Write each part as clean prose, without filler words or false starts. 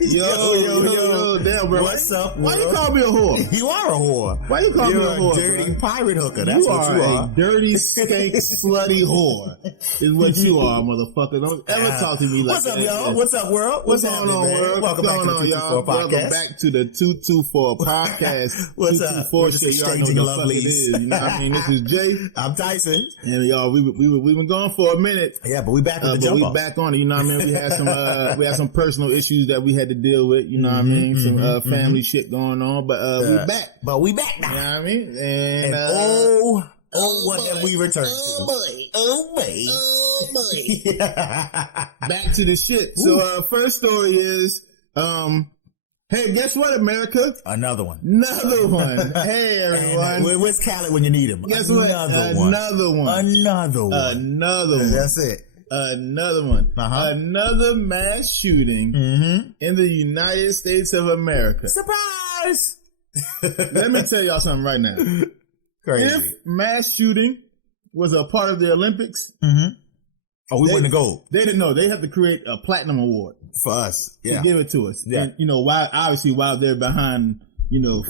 Yo, damn, bro. What's up, Why you world? call me a whore? You are a whore. Why you call me a whore? You're a dirty pirate hooker. That's what you are. A dirty, skank, slutty whore. Is what you are, motherfucker. Don't ever talk to me like What's that. up, y'all? What's up, world? What's going on, world? Welcome back to the 224 podcast. Welcome back to the 224 podcast. What's up? We're just exchanging lovelies. You know what I mean? This is Jay. I'm Tyson. And y'all, we've been gone for a minute. Yeah, but we back with the jump off. Back on it. You know what I mean? We had some personal issues that we had to deal with. You know what I mean? Some family shit going on, but we back. But we back now. You know what I mean? And what have we returned to? Oh boy. Back to the shit. So first story is hey, guess what, America? Another one. Hey, everyone. Where's Khaled when you need him? Guess what? Another one. That's it. Another one. Another mass shooting in the United States of America. Surprise! Let me tell y'all something right now. Crazy. If mass shooting was a part of the Olympics, we wouldn't go. They didn't know. They have to create a platinum award for us. Yeah. To give it to us. Yeah. And, while they're behind,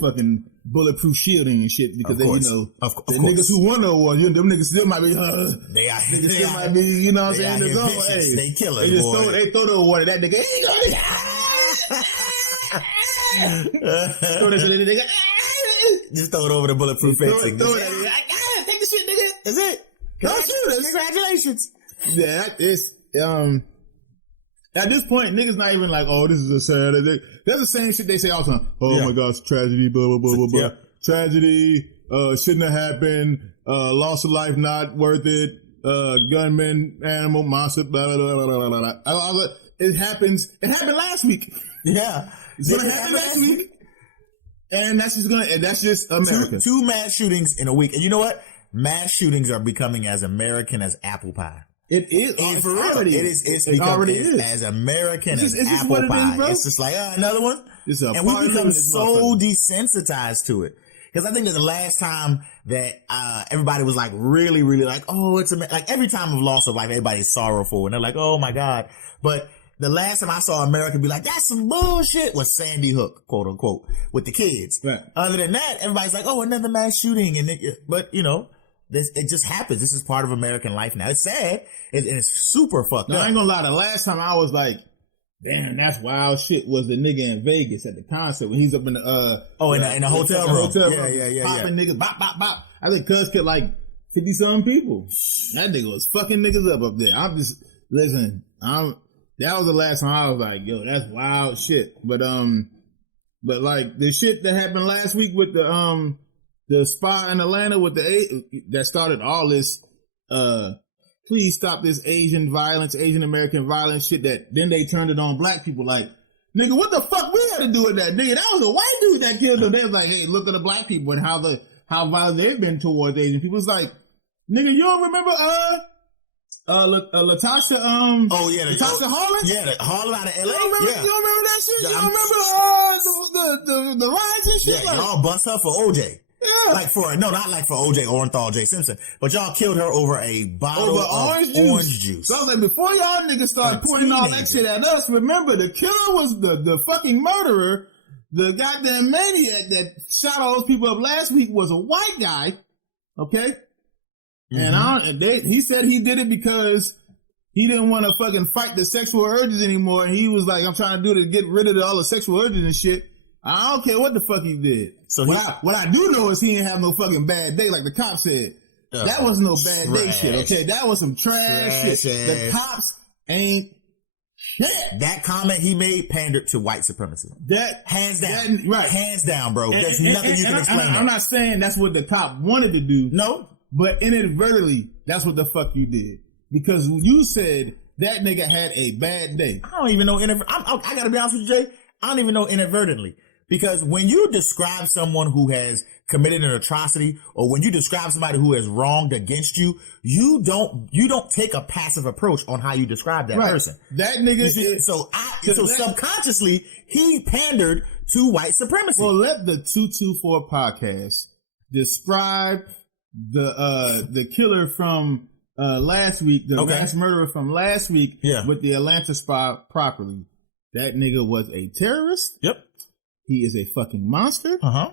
fucking bulletproof shielding and shit, because they, the niggas who won the award, them niggas still might be, might be, you know what I'm saying? Hey, they kill us, they throw the award at that nigga. Just throw it over the bulletproof fencing. Throw it. Take the shit, nigga. That's it. Congratulations. Yeah, it's at this point, niggas not even like, oh, this is a sad. That's the same shit they say all the time. Oh my gosh, tragedy, blah blah blah blah blah. Tragedy, shouldn't have happened. Loss of life, not worth it. Gunman, animal, monster, blah blah blah blah blah blah. It happens. It happened last week. Yeah, it's gonna happen next week. And that's just America. Two mass shootings in a week. And you know what? Mass shootings are becoming as American as apple pie. It is. For real. It's already as American as apple pie. It's just like, another one. And we become so desensitized to it. Because I think that the last time that everybody was like really, really like, oh, it's like every time of loss of life, everybody's sorrowful. And they're like, oh my God. But the last time I saw America be like, that's some bullshit, was Sandy Hook, quote unquote, with the kids. Right. Other than that, everybody's like, oh, another mass shooting. But it just happens. This is part of American life now. It's sad. And it's super fucked up. I ain't gonna lie. The last time I was like, damn, that's wild shit, was the nigga in Vegas at the concert when he's up in the in the hotel room. Yeah. Popping niggas, bop, bop, bop. I think Cuz killed like 50-something people. That nigga was fucking niggas up there. That was the last time I was like, yo, that's wild shit. But like the shit that happened last week with the spy in Atlanta with that started all this, please stop this Asian American violence shit, that then they turned it on black people like, nigga, what the fuck we had to do with that? Nigga, that was a white dude that killed them. They was like, hey, look at the black people and how violent they've been towards Asian people. It's like, nigga, you don't remember, Latasha, Latasha Harlan? Yeah, the Harlan out of LA. You don't remember that shit? You don't remember, the riots and shit? Yeah, y'all bust her for OJ. Yeah. Not like for OJ Orenthal, J. Simpson, but y'all killed her over a bottle of orange juice. So I was like, before y'all niggas start pointing all that shit at us, remember the killer was the fucking murderer. The goddamn maniac that shot all those people up last week was a white guy. Okay? And he said he did it because he didn't want to fucking fight the sexual urges anymore. And he was like, I'm trying to do to get rid of all the sexual urges and shit. I don't care what the fuck he did. So what I do know is he didn't have no fucking bad day, like the cop said. That was no bad day shit, okay? That was some trash shit. The cops ain't shit. That comment he made pandered to white supremacy. That hands down. Right. Hands down, bro. There's nothing you can explain. I'm not saying that's what the cop wanted to do. No. But inadvertently, that's what the fuck you did. Because you said that nigga had a bad day. I don't even know. I gotta be honest with you, Jay. I don't even know inadvertently. Because when you describe someone who has committed an atrocity, or when you describe somebody who has wronged against you, you don't take a passive approach on how you describe that person. That nigga. So subconsciously he pandered to white supremacy. Well, let the 224 podcast describe the killer from last week, the mass murderer from last week with the Atlanta spy properly. That nigga was a terrorist. Yep. He is a fucking monster. Uh-huh.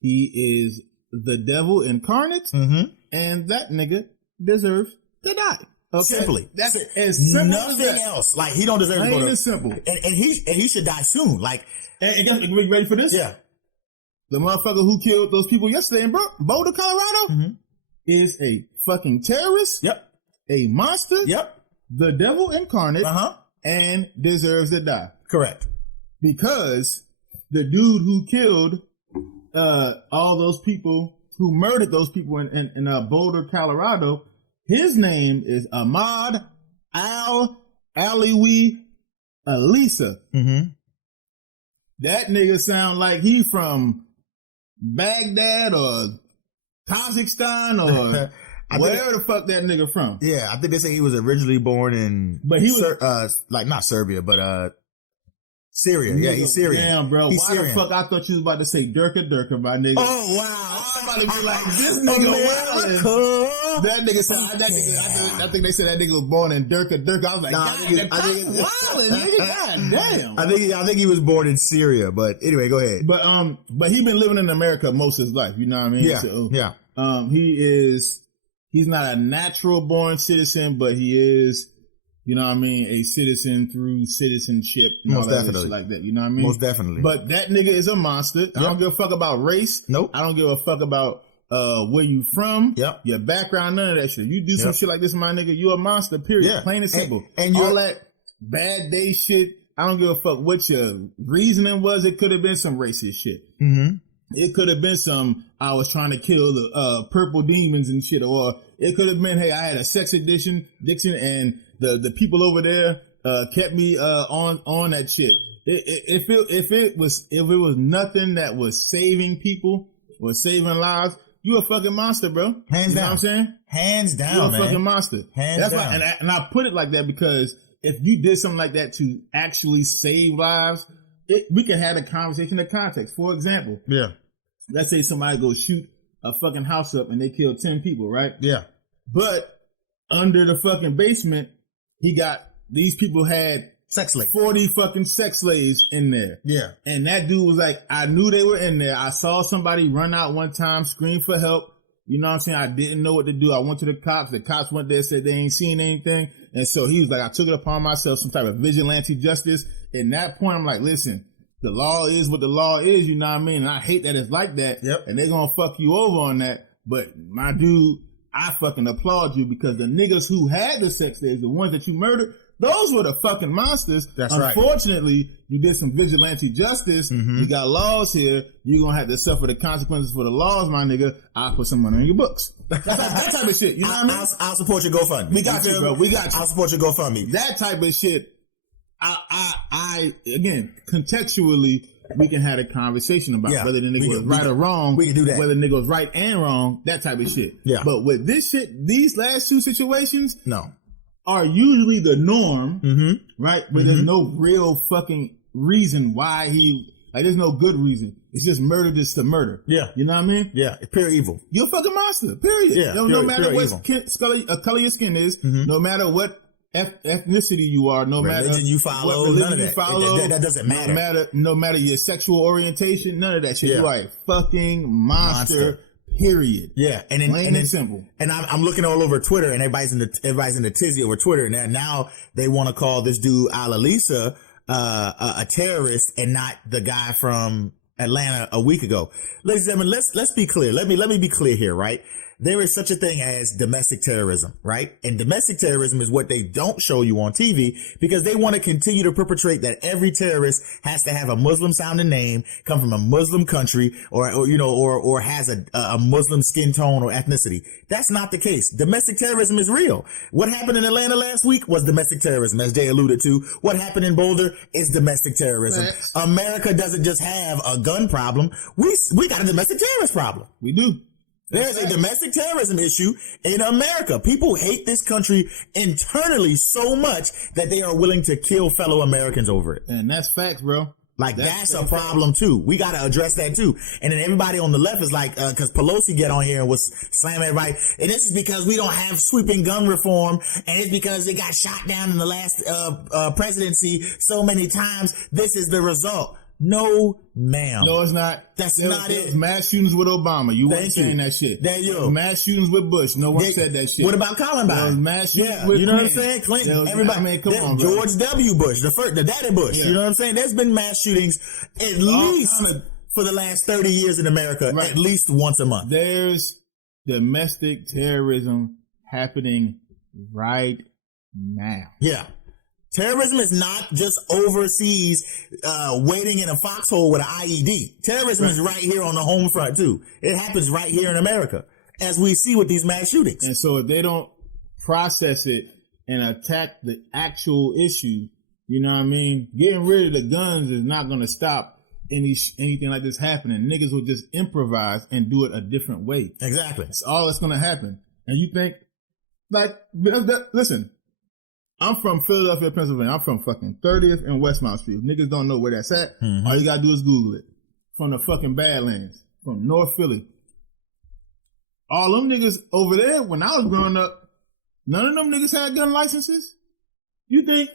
He is the devil incarnate. Mm-hmm. And that nigga deserves to die. Okay? Simply. That's as simple nothing as else. Like, he don't deserve to go to... Plain and simple. And he should die soon. Like... And guys, you ready for this? Yeah. The motherfucker who killed those people yesterday in Boulder, Colorado, is a fucking terrorist. Yep. A monster. Yep. The devil incarnate. Uh-huh. And deserves to die. Correct. Because the dude who killed all those people, who murdered those people in Boulder, Colorado, his name is Ahmad Al-Aliwi Alisa. Mm-hmm. That nigga sound like he from Baghdad or Kazakhstan or wherever the fuck that nigga from. Yeah, I think they say he was originally born in, but he was like not Serbia, but Syria. Yeah, he's Syrian. Damn, bro. He's Why Syrian. the fuck I thought you was about to say Durka, my nigga. Oh, wow. I'm about to be like, this nigga wildin'. That nigga said, I think they said that nigga was born in Durka. I was like, I think wildin', nigga. God damn. I think he was born in Syria, but anyway, go ahead. But he been living in America most of his life, you know what I mean? Yeah, so, yeah. He's not a natural born citizen, but he is, you know what I mean, a citizen through citizenship. Most definitely. Shit like that, you know what I mean? Most definitely. But that nigga is a monster. I don't give a fuck about race. Nope. I don't give a fuck about where you from. Yep. Your background, none of that shit. You do some shit like this, my nigga, you a monster, period. Yeah. Plain and simple. And all that bad day shit, I don't give a fuck what your reasoning was. It could have been some racist shit. Mm-hmm. It could have been I was trying to kill the purple demons and shit, or it could have been, hey, I had a sex addiction, and the people over there kept me on that shit. If it was nothing that was saving people or saving lives, you a fucking monster, bro. Hands down. You know what I'm saying? Hands down, You're a man. fucking monster. Hands down. Why, and I put it like that because if you did something like that to actually save lives, we could have a conversation in context. For example, let's say somebody goes shoot a fucking house up and they kill 10 people, right? Yeah. But under the fucking basement, these people had sex slaves. 40 fucking sex slaves in there. Yeah. And that dude was like, I knew they were in there. I saw somebody run out one time, scream for help. You know what I'm saying? I didn't know what to do. I went to the cops. The cops went there, said they ain't seen anything. And so he was like, I took it upon myself, some type of vigilante justice. In that point, I'm like, listen, the law is what the law is, you know what I mean? And I hate that it's like that. Yep. And they're going to fuck you over on that. But my dude, I fucking applaud you because the niggas who had the sex slaves, the ones that you murdered, those were the fucking monsters. That's right. Unfortunately, you did some vigilante justice. Mm-hmm. We got laws here. You're going to have to suffer the consequences for the laws, my nigga. I'll put some money in your books. That type of shit. You know what I mean? I'll support your GoFundMe. We got you, bro. We got you. I'll support your GoFundMe. That type of shit. I again, contextually, we can have a conversation about whether the nigga was right or wrong. We can do that. Whether the nigga was right and wrong, that type of shit. Yeah. But with this shit, these last two situations are usually the norm, right? But there's no real fucking reason why there's no good reason. It's just murder just to murder. Yeah. You know what I mean? Yeah. It's pure evil. You're a fucking monster, period. Yeah. No matter what color your skin is, no matter what ethnicity you are, no religion matter you follow, what religion none of that. you follow, that doesn't matter. No matter your sexual orientation, none of that shit. Yeah. You are a fucking monster. Period. Yeah, and plain and simple. And I'm looking all over Twitter, and everybody's in the tizzy over Twitter. And now they want to call this dude Al-Alisa a terrorist, and not the guy from Atlanta a week ago. Ladies and gentlemen, let's be clear. Let me be clear here, right? There is such a thing as domestic terrorism, right? And domestic terrorism is what they don't show you on TV because they want to continue to perpetrate that every terrorist has to have a Muslim sounding name, come from a Muslim country, or has a Muslim skin tone or ethnicity. That's not the case. Domestic terrorism is real. What happened in Atlanta last week was domestic terrorism, as Jay alluded to. What happened in Boulder is domestic terrorism. Thanks. America doesn't just have a gun problem. We got a domestic terrorist problem. We do. There's a domestic terrorism issue in America. People hate this country internally so much that they are willing to kill fellow Americans over it. And that's facts, bro. Like, that's a problem too. We got to address that too. And then everybody on the left is like, cause Pelosi get on here and was slamming everybody. And this is because we don't have sweeping gun reform. And it's because it got shot down in the last, presidency so many times. This is the result. No, ma'am. No, it's not. That's not it. Was mass shootings with Obama. You weren't saying that shit. There you go. Mass shootings with Bush. No one said that shit. What about Columbine? Mass shootings with you know what I'm saying? Clinton. Everybody. I mean, come on, bro. George W. Bush, the daddy Bush. Yeah. You know what I'm saying? There's been mass shootings at least for the last 30 years in America, at least once a month. There's domestic terrorism happening right now. Yeah. Terrorism is not just overseas, waiting in a foxhole with an IED. Terrorism is right here on the home front too. It happens right here in America, as we see with these mass shootings. And so if they don't process it and attack the actual issue, you know what I mean? Getting rid of the guns is not going to stop anything like this happening. Niggas will just improvise and do it a different way. Exactly. That's all that's going to happen. And you think, like, listen. I'm from Philadelphia, Pennsylvania. I'm from fucking 30th and Westmount Street. If niggas don't know where that's at, all you gotta do is Google it. From the fucking Badlands, from North Philly. All them niggas over there, when I was growing up, none of them niggas had gun licenses. You think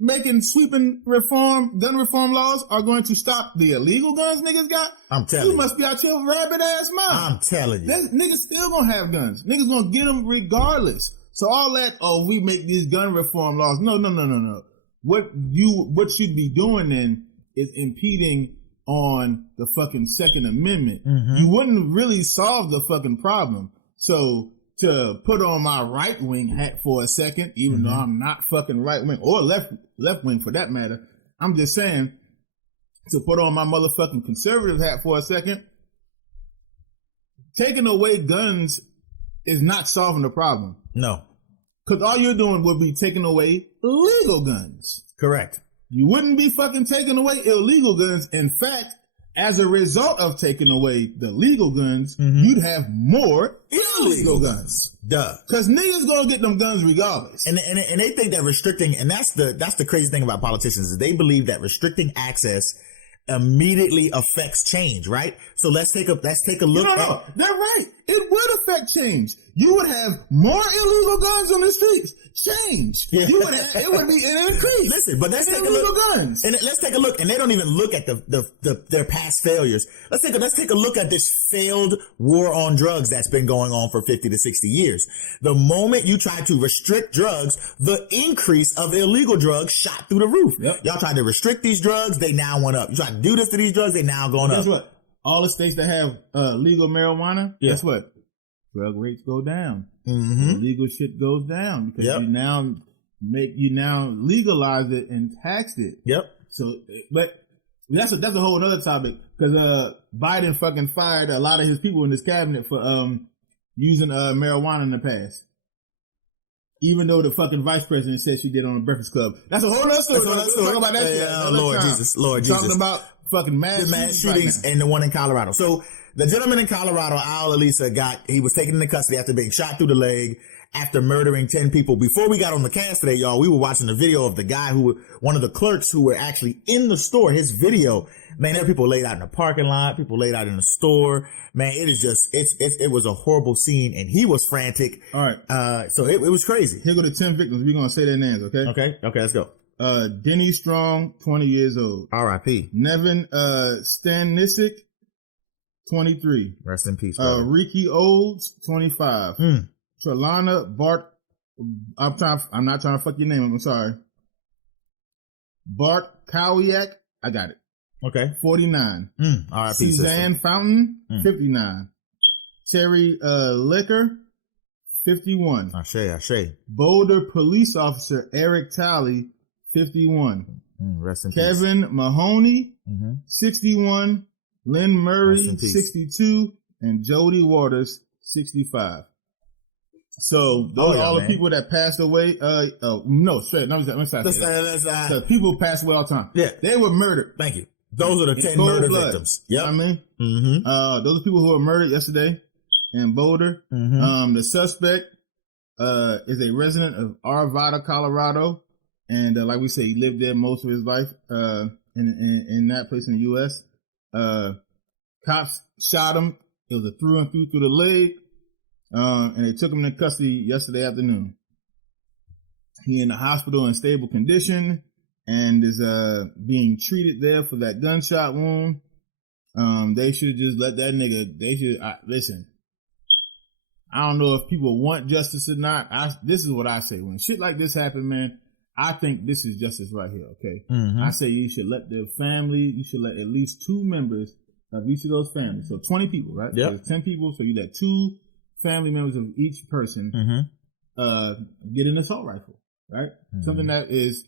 making sweeping gun reform laws are going to stop the illegal guns niggas got? I'm telling you. You must be out your rabbit ass mouth. I'm telling you. Niggas still gonna have guns. Niggas gonna get them regardless. So all that, we make these gun reform laws. No. What should be doing then is impeding on the fucking Second Amendment. You wouldn't really solve the fucking problem. So to put on my right wing hat for a second, even though I'm not fucking right wing or left wing for that matter, I'm just saying to put on my motherfucking conservative hat for a second, taking away guns is not solving the problem. No. Because all you're doing would be taking away legal guns. Correct. You wouldn't be fucking taking away illegal guns. In fact, as a result of taking away the legal guns, you'd have more illegal guns. Duh. Because niggas gonna get them guns regardless. And they think that restricting, and that's the crazy thing about politicians, is they believe that restricting access immediately affects change, right? So let's take a look. No, they're right. It would affect change. You would have more illegal guns on the streets. Change. Yeah. It would be an increase. Listen, but let's take a look. Guns. And let's take a look. And they don't even look at their past failures. Let's take a look at this failed war on drugs that's been going on for 50 to 60 years. The moment you try to restrict drugs, the increase of illegal drugs shot through the roof. Yep. Y'all tried to restrict these drugs, they now went up. You try to do this to these drugs, they now going up. Guess what? All the states that have legal marijuana, guess what? Drug rates go down. Illegal shit goes down because you now legalize it and tax it. Yep. So, but that's a whole other topic because Biden fucking fired a lot of his people in his cabinet for using marijuana in the past. Even though the fucking vice president said she did on the Breakfast Club. That's a whole other story. Let's talk about that shit. Lord Jesus. Talking about fucking mass shootings and the one in Colorado. So the gentleman in Colorado, Al Elisa, he was taken into custody after being shot through the leg after murdering 10 people. Before we got on the cast today, y'all, we were watching the video of the guy one of the clerks who were actually in the store. His video, man, there were people laid out in the parking lot, people laid out in the store. Man, it is just, it was a horrible scene and he was frantic. All right. So it was crazy. Here go the 10 victims. We're going to say their names, okay? Okay, let's go. Denny Strong, 20 years old. R.I.P. Nevin Stanisic, 23. Rest in peace, brother. Ricky Olds, 25. Trelana Bart, I'm not trying to fuck your name, I'm sorry. Bart Kowiak, I got it. Okay. 49. R.I.P. Suzanne sister. Fountain, 59. Terry Liquor, 51. Ashe. Boulder police officer Eric Talley, 51. Rest in Kevin peace. Mahoney, 61. Lynn Murray, 62. And Jody Waters, 65. So those are all the people that passed away. No, straight. No, let's people pass away all the time. Yeah. They were murdered. Thank you. Those are the 10 murder victims. Yeah. You know what I mean? Those are people who were murdered yesterday in Boulder. The suspect is a resident of Arvada, Colorado. And like we say, he lived there most of his life. in that place in the U.S. Cops shot him. It was a through and through the leg. And they took him into custody yesterday afternoon. He in the hospital in stable condition and is being treated there for that gunshot wound. They should have just let that nigga. They should listen. I don't know if people want justice or not. This is what I say. When shit like this happen, man, I think this is justice right here, okay? Mm-hmm. I say you should let their family, you should let at least 2 members of each of those families. So 20 people, right? Yep. So there's 10 people, so you let 2 family members of each person get an assault rifle, right? Mm-hmm. Something that is,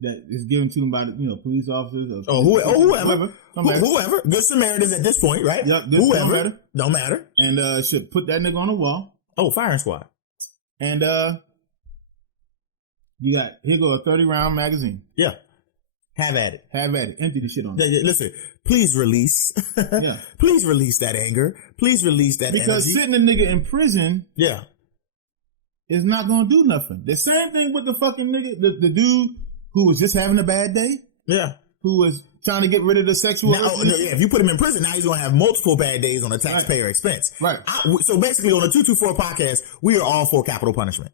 that is given to them by the, police officers or whoever. Good Samaritans at this point, right? Yep, whoever. Don't matter. And should put that nigga on the wall. Oh, firing squad. And here go a 30-round magazine. Yeah. Have at it. Empty the shit on it. Listen, please release. Yeah. Please release that anger. Please release that because energy. Sitting a nigga in prison. Yeah. Is not gonna do nothing. The same thing with the fucking nigga, the dude who was just having a bad day. Yeah. Who was trying to get rid of the sexual. If you put him in prison, now he's going to have multiple bad days on a taxpayer expense. Right. So basically on the 224 podcast, we are all for capital punishment.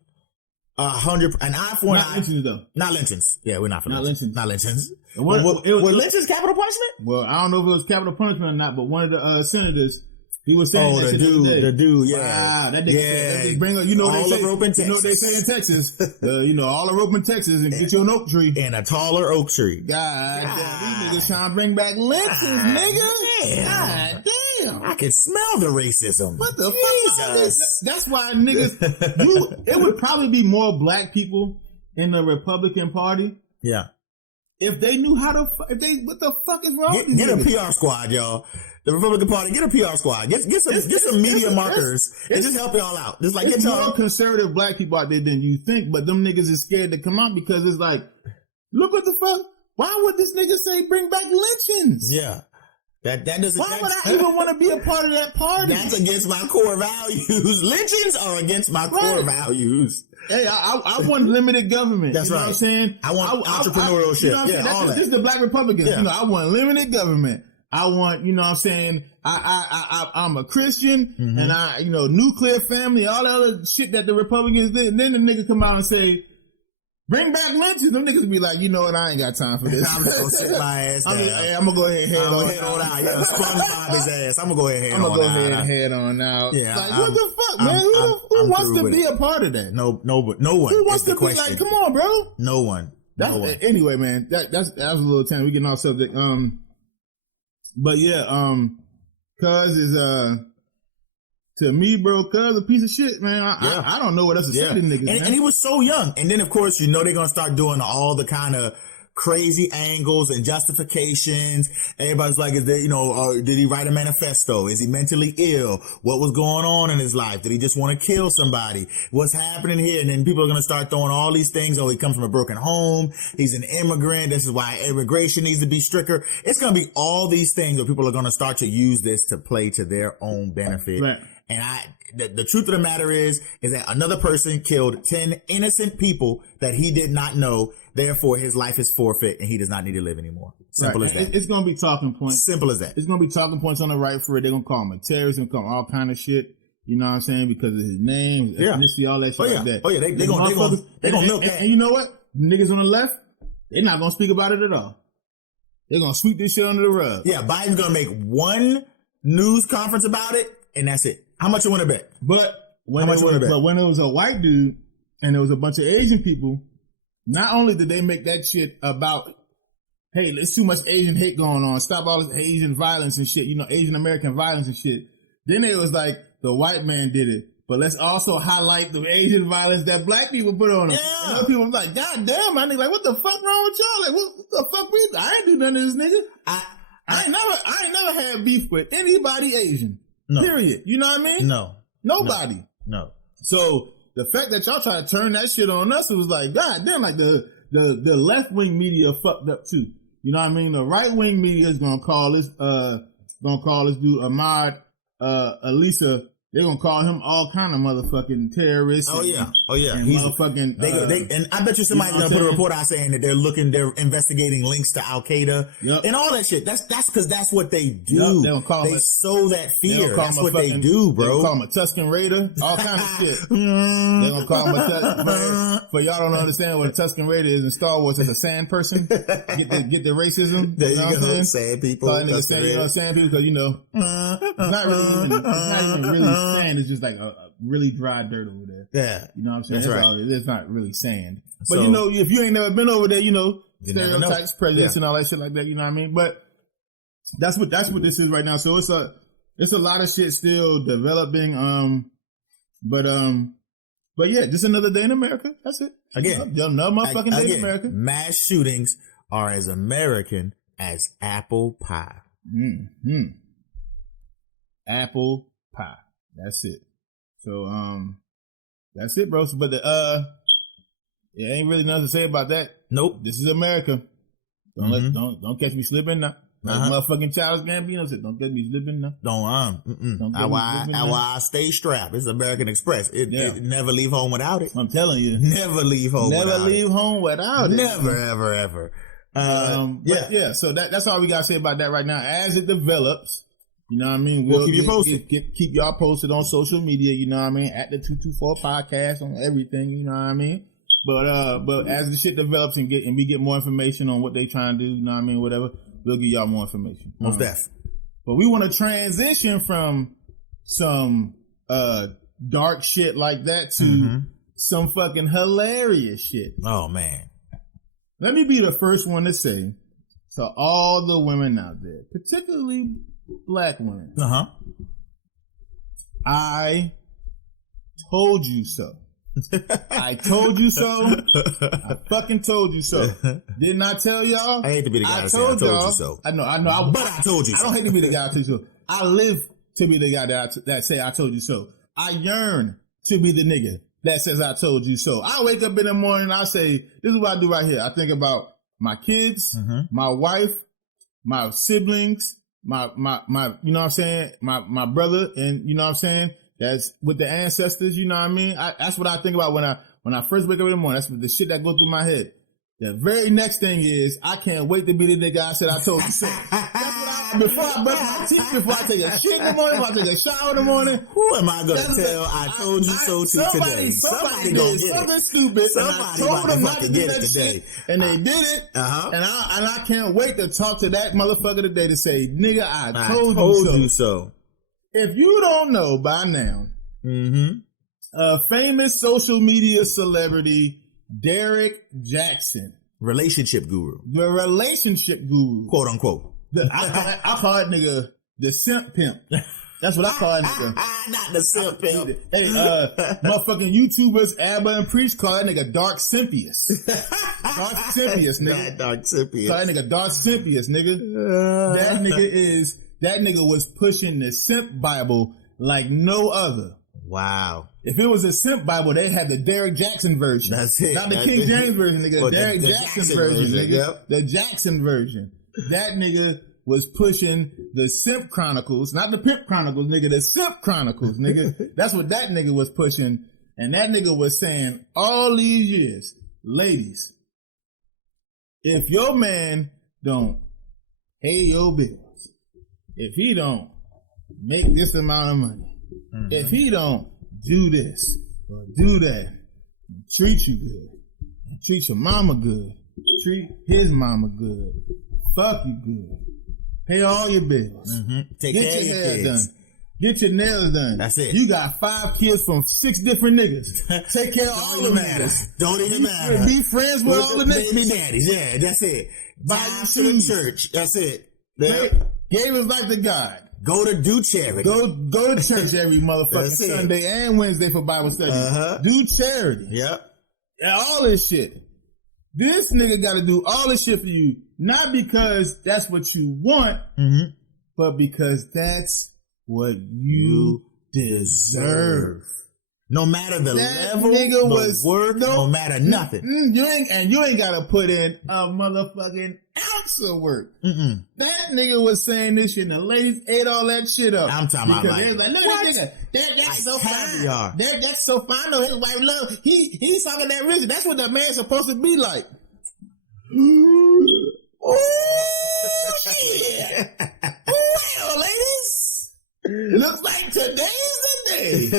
100, an eye for an eye. Not lynchings though. Not lynchings. Yeah, we're not for lynchings. Not lynchings. Were lynchings capital punishment? Well, I don't know if it was capital punishment or not, but one of the senators, he was saying that the dude, yeah. Wow, that nigga bring up, all the rope in Texas. You know what they say in Texas? All the rope in Texas and get you an oak tree. And a taller oak tree. God damn, these niggas trying to bring back lynchings, nigga. God damn. I can smell the racism. What the fuck? That's why niggas, it would probably be more black people in the Republican Party. Yeah. If they knew how to, what the fuck is wrong with these niggas? Get a PR squad, y'all. The Republican Party, get a PR squad. Get some media markers and just help y'all out. Just like it's more conservative black people out there than you think, but them niggas is scared to come out because it's like, look what the fuck. Why would this nigga say bring back lynchings? Yeah. That doesn't. Why would I even want to be a part of that party? That's against my core values. Lynchings are against my core values. Hey, I want limited government. That's right. What I'm saying? I want entrepreneurship. All that. This is the black Republicans. Yeah. I want limited government. I want, I'm a Christian and nuclear family, all the other shit that the Republicans did. And then the nigga come out and say, bring back lynchings. Them niggas be like, you know what? I ain't got time for this. I'm just gonna sit my ass down. I'm gonna go ahead and head on out. Yeah, SpongeBob his ass. I'm gonna go ahead and head on out. Yeah. Like, what the fuck, man? Who wants to be a part of that? No one. Who wants to be like, come on, bro? No one. Anyway, man, that was a little time. We getting off subject. But yeah, Cuz is, to me, bro, Cuz a piece of shit, man. I don't know what else to say to niggas, man. And he was so young. And then, of course, they're going to start doing all the kind of crazy angles and justifications. Everybody's like, did he write a manifesto? Is he mentally ill? What was going on in his life? Did he just want to kill somebody? What's happening here? And then people are going to start throwing all these things. Oh, he comes from a broken home. He's an immigrant. This is why immigration needs to be stricter. It's going to be all these things where people are going to start to use this to play to their own benefit. Right. And the truth of the matter is that another person killed 10 innocent people that he did not know. Therefore, his life is forfeit and he does not need to live anymore. Simple as that. It's going to be talking points. Simple as that. It's going to be talking points on the right for it. They're going to call him a terrorist and call him all kind of shit. You know what I'm saying? Because of his name, his ethnicity, all that shit like that. Oh yeah, they're going to milk that. And you know what? Niggas on the left, they're not going to speak about it at all. They're going to sweep this shit under the rug. Yeah, Biden's going to make one news conference about it and that's it. How much you want to bet? But when it was a white dude and there was a bunch of Asian people, not only did they make that shit about, hey, there's too much Asian hate going on, stop all this Asian violence and shit, Asian American violence and shit. Then it was like, the white man did it, but let's also highlight the Asian violence that black people put on them. Yeah. And other people was like, God damn, my nigga, like, what the fuck wrong with y'all? Like, what the fuck I ain't do none of this, nigga. I ain't never had beef with anybody Asian. No. Period. You know what I mean? No. Nobody. No. So the fact that y'all try to turn that shit on us, it was like, God damn, like the left-wing media fucked up too. You know what I mean? The right-wing media is gonna call this dude Ahmad Alisa they're gonna call him all kind of motherfucking terrorists. Oh yeah. And he's motherfucking. And I bet you somebody's gonna put a report out saying that they're investigating links to Al Qaeda and all that shit. That's because that's what they do. They sow that fear. That's what they do, bro. They're gonna call him a Tusken Raider. All kinds of shit. They're gonna call him for y'all don't understand what a Tusken Raider is in Star Wars. It's a sand person. Get the racism. There you go. Sand people. Sand people because it's not even really sand. It's just like a really dry dirt over there. Yeah. You know what I'm saying? That's right. It's not really sand. But if you ain't never been over there, stereotypes, prejudice and all that shit like that, you know what I mean? But that's what this is right now. So it's a lot of shit still developing. But yeah, just another day in America. That's it. Again. Another motherfucking day in America. Mass shootings are as American as apple pie. Mm-hmm. Apple pie. That's it. So, that's it, bro. But ain't really nothing to say about that. Nope. This is America. Don't catch me slipping now. Motherfucking Childish Gambino said, "Don't catch me slipping now." Don't I stay strapped. It's American Express. It never leave home without it. I'm telling you, never leave home. Never leave home without it. Never, ever. So that's all we gotta say about that right now. As it develops. You know what I mean? We'll keep you posted. Keep y'all posted on social media, you know what I mean? At the 224 podcast on everything, you know what I mean? But as the shit develops and we get more information on what they trying to do, you know what I mean? Whatever, we'll give y'all more information. Most def. But we want to transition from some dark shit like that to some fucking hilarious shit. Oh man. Let me be the first one to say to all the women out there, particularly Black women. I told you so. I told you so. I fucking told you so. Didn't I tell y'all? I hate to be the guy that say I told you so. I know. But I told you so. I don't hate to be the guy that told you so. I live to be the guy that say I told you so. I yearn to be the nigga that says I told you so. I wake up in the morning and I say, this is what I do right here. I think about my kids, my wife, my siblings, my you know what I'm saying? My brother, and you know what I'm saying? That's with the ancestors, you know what I mean? That's what I think about when I first wake up in the morning. That's the shit that goes through my head. The very next thing is, I can't wait to be the nigga I said I told you so. Before I brush my teeth, before I take a shit in the morning, before I take a shower in the morning. Who am I going to tell I told you so to today? Somebody did something stupid. Somebody and I told them not to do that today. Shit, and they did it. And I can't wait to talk to that motherfucker today to say, nigga, I told you so. If you don't know by now, a famous social media celebrity, Derrick Jaxn. Relationship guru. The relationship guru. Quote unquote. I call it nigga the simp pimp. That's what I call it nigga. Not the simp pimp. Hey, motherfucking YouTubers, Abba and Preach call that nigga Dark Simpius. Dark Simpius, nigga. Dark Simpius. Call that nigga Dark Simpius, nigga. That nigga was pushing the simp Bible like no other. Wow. If it was a simp Bible, they had the Derrick Jaxn version. That's it. Not the King James version, nigga. The Derrick Jaxn version, nigga. Yep. The Jackson version. That nigga was pushing the Simp Chronicles, not the Pimp Chronicles, nigga. The Simp Chronicles, nigga. That's what that nigga was pushing. And that nigga was saying all these years, ladies, if your man don't pay your bills, if he don't make this amount of money, if he don't do this or do that, treat you good, treat your mama good, treat his mama good, fuck you good, pay all your bills, Take care of your hair kids. done, get your nails done. That's it. You got 5 kids from 6 different niggas. Take care of all of them. Don't even matter. Be friends with all the niggas. Baby daddies. Yeah, that's it. Buy Time to the church. That's it. Gave his life to God. Go to do charity. Go to church every motherfucking Sunday and Wednesday for Bible study. Do charity. Yep. Yeah, all this shit. This nigga got to do all this shit for you, not because that's what you want, but because that's what you deserve. No matter the level, the work, no matter nothing. You ain't gotta put in a motherfucking ounce of work. That nigga was saying this shit and the ladies ate all that shit up. I'm talking about like, look at that nigga. That's so fine. That's so fine though. His wife love. He's talking that rich. That's what that man's supposed to be like. Oh shit. Well, ladies, looks like today's the day.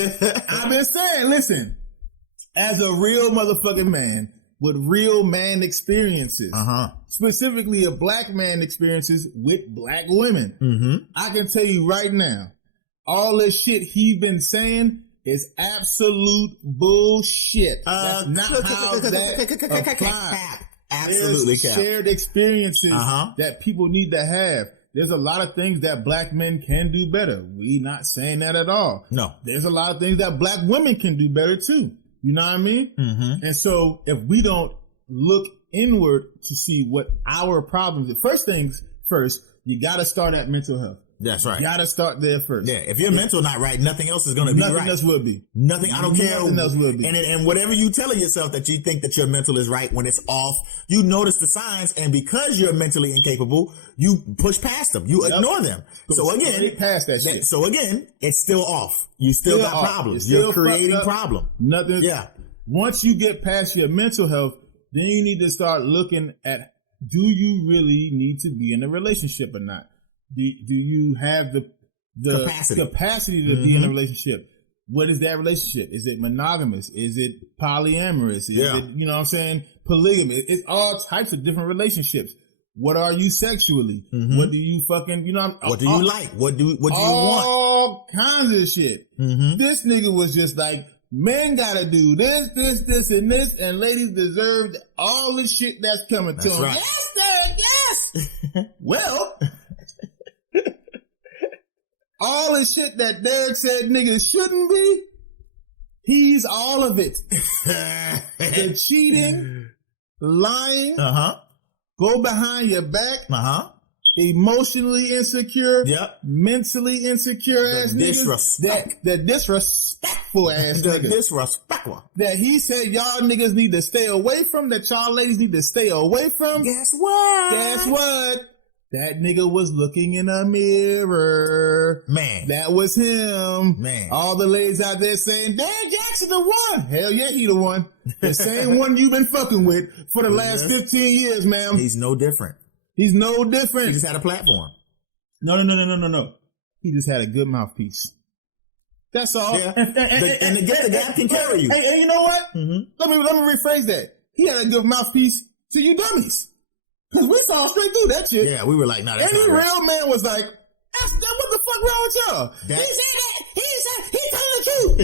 I've been saying, listen, as a real motherfucking man with real man experiences, specifically a black man experiences with black women, I can tell you right now, all this shit he been saying is absolute bullshit. That's not how that applies. Absolutely. There's shared experiences that people need to have. There's a lot of things that black men can do better. We not saying that at all. No. There's a lot of things that black women can do better too. You know what I mean? And so if we don't look inward to see what our problems, the first things first, you got to start at mental health. That's right. You got to start there first. Yeah. If your mental not right, nothing else is going to be right. Nothing else will be. Nothing. I don't care. Nothing else will be. And whatever you telling yourself that you think that your mental is right, when it's off, you notice the signs, and because you're mentally incapable, you push past them. You ignore them. So again, past that shit. So again, it's still off. You still got problems. You're creating problem. Nothing. Yeah. Once you get past your mental health, then you need to start looking at, do you really need to be in a relationship or not? Do you have the capacity to be in a relationship? What is that relationship? Is it monogamous? Is it polyamorous? Is it, you know what I'm saying, polygamy? It's all types of different relationships. What are you sexually? What do you fucking, you know, what do you like? What do you want? All kinds of shit. This nigga was just like, men gotta do this, and this, and ladies deserve all the shit that's coming to them. Right. Yes, Derrick, yes. Well, all the shit that Derrick said niggas shouldn't be, he's all of it. The cheating, lying, go behind your back, emotionally insecure, mentally insecure ass niggas, the disrespectful ass niggas, disrespectful that he said y'all niggas need to stay away from, that y'all ladies need to stay away from. Guess what? That nigga was looking in a mirror. Man. That was him. Man. All the ladies out there saying, Derrick Jaxn the one. Hell yeah, he the one. The same one you've been fucking with for the last 15 years, ma'am. He's no different. He's no different. He just had a platform. No. He just had a good mouthpiece. That's all. Yeah. And the gap can carry you. Hey, you know what? Let me rephrase that. He had a good mouthpiece to you dummies. Cause we saw straight through that shit. Yeah, we were like, nah, that's any not real man was like, what the fuck wrong with y'all? He said that. He told the truth.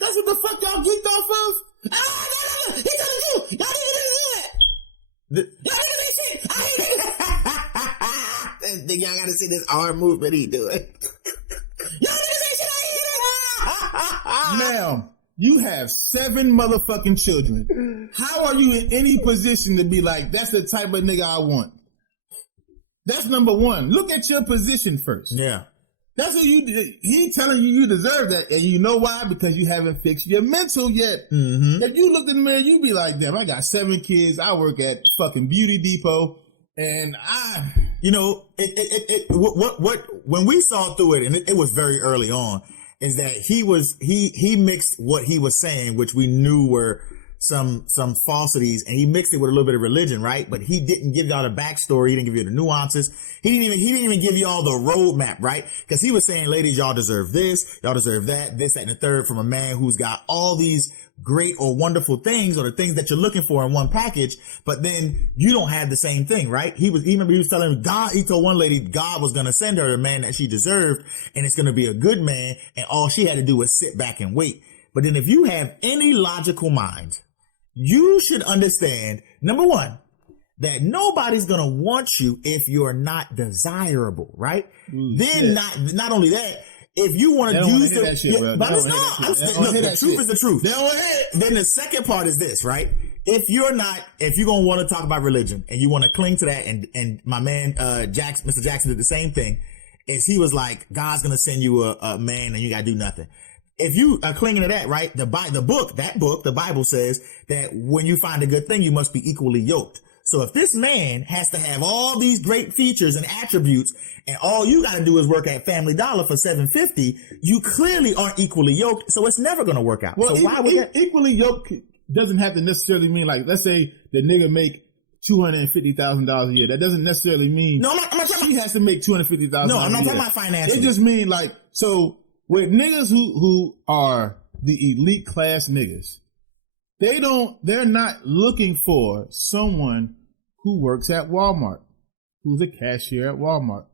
That's what the fuck y'all geeked off of? No. He told the truth. Y'all niggas didn't do it. Y'all niggas ain't shit. I ain't think y'all gotta see this arm movement he doing. Y'all niggas ain't shit. I ain't it. Ma'am. You have 7 motherfucking children. How are you in any position to be like, that's the type of nigga I want? That's number one. Look at your position first. Yeah. That's what you did. He telling you deserve that. And you know why? Because you haven't fixed your mental yet. If you looked in the mirror, you'd be like, damn, I got 7 kids. I work at fucking Beauty Depot. And when we saw through it, and it was very early on, is that he mixed what he was saying, which we knew were some falsities, and he mixed it with a little bit of religion, right? But he didn't give y'all the backstory. He didn't give you the nuances. He didn't even give y'all the roadmap, right? Because he was saying, ladies, y'all deserve this, y'all deserve that, this, that, and the third, from a man who's got all these great or wonderful things, or the things that you're looking for in one package, but then you don't have the same thing, right? He was telling God, he told one lady God was going to send her the man that she deserved, and it's going to be a good man, and all she had to do was sit back and wait. But then if you have any logical mind, you should understand, number one, that nobody's going to want you if you're not desirable, right? Then not only that, if you want to use the shit, but it's not. The truth is the truth. Then the second part is this, right? If you're going to want to talk about religion and you want to cling to that, and my man, Mr. Jaxn did the same thing. is he was like, God's going to send you a man and you got to do nothing. If you are clinging to that, right? The Bible says that when you find a good thing, you must be equally yoked. So if this man has to have all these great features and attributes and all you got to do is work at Family Dollar for $7.50, you clearly aren't equally yoked. So it's never going to work out. Well, so why would that? Equally yoked doesn't have to necessarily mean like, let's say the nigga make $250,000 a year. That doesn't necessarily mean no, I'm not talking she has to make $250,000. No, I'm not talking about financially. It just means like, so with niggas who are the elite class niggas, they're not looking for someone who works at Walmart, who's a cashier at Walmart.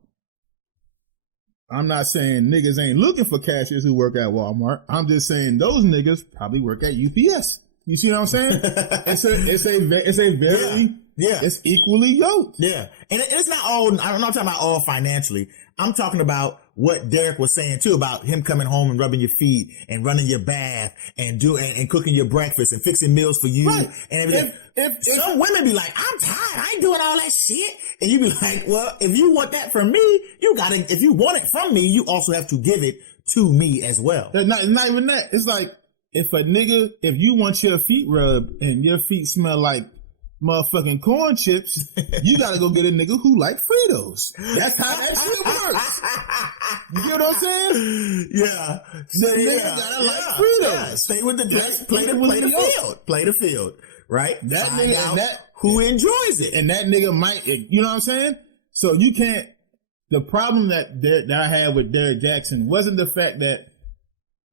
I'm not saying niggas ain't looking for cashiers who work at Walmart. I'm just saying those niggas probably work at UPS. You see what I'm saying? It's a very it's equally yoked. Yeah. And it's not all, I'm not talking about all financially. I'm talking about what Derrick was saying too, about him coming home and rubbing your feet and running your bath and cooking your breakfast and fixing meals for you and everything. If some women be like, I'm tired, I ain't doing all that shit. And you be like, well, if you want that from me, if you want it from me, you also have to give it to me as well. Not even that. It's like, if you want your feet rubbed and your feet smell like motherfucking corn chips, you gotta go get a nigga who like Fritos. That's how that shit works. You get what I'm saying? Yeah. The nigga gotta like Fritos. Yeah. Stay with the dress, play the field. Right? That Find nigga out who enjoys it. And that nigga might, you know what I'm saying? So you can't, the problem that I had with Derrick Jaxn wasn't the fact that,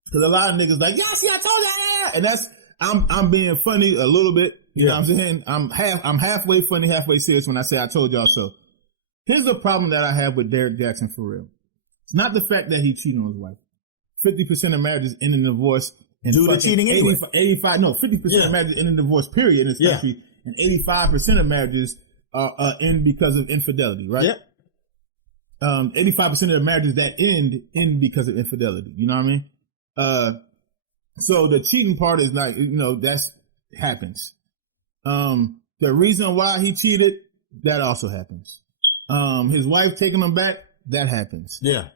because a lot of niggas like, yeah, see, I told you, yeah. And that's, I'm being funny a little bit. You know what I'm saying? I'm halfway funny, halfway serious when I say I told y'all so. Here's the problem that I have with Derrick Jaxn for real. It's not the fact that he cheated on his wife. 50% of marriages end in divorce. Due to cheating anyway. 50% of marriages end in divorce, period, in this country. And 85% of marriages end because of infidelity, right? Yep. 85% of the marriages that end because of infidelity. You know what I mean? So the cheating part is like, that's happens. The reason why he cheated, that also happens. His wife taking him back, that happens. Yeah.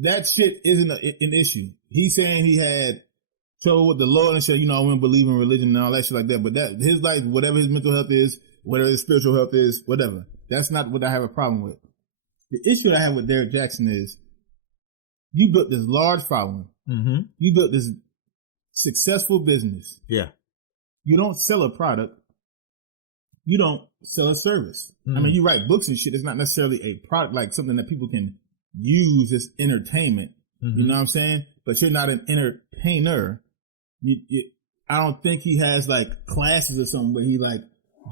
That shit isn't an issue. He's saying he had trouble with the Lord and shit, I wouldn't believe in religion and all that shit like that, but that his life, whatever his mental health is, whatever his spiritual health is, whatever. That's not what I have a problem with. The issue that I have with Derrick Jaxn is, you built this large following. Mm-hmm. You built this successful business. Yeah. You don't sell a product. You don't sell a service. Mm-hmm. I mean, you write books and shit. It's not necessarily a product, like something that people can use as entertainment. Mm-hmm. You know what I'm saying? But you're not an entertainer. I don't think he has like classes or something where he like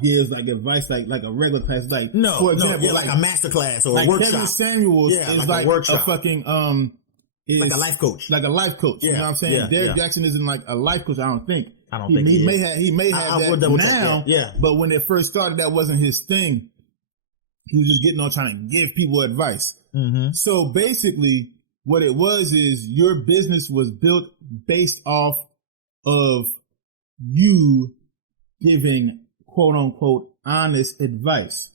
gives like advice like a regular class. Like, for example, like a master class or like a workshop. Kevin Samuels is like a fucking like a life coach. Like a life coach. Yeah. You know what I'm saying? Yeah. Derrick Jaxn isn't like a life coach, I don't think. He may have that now. Yeah. But when it first started, that wasn't his thing. He was just getting on trying to give people advice. Mm-hmm. So basically, what it was is your business was built based off of you giving quote unquote honest advice,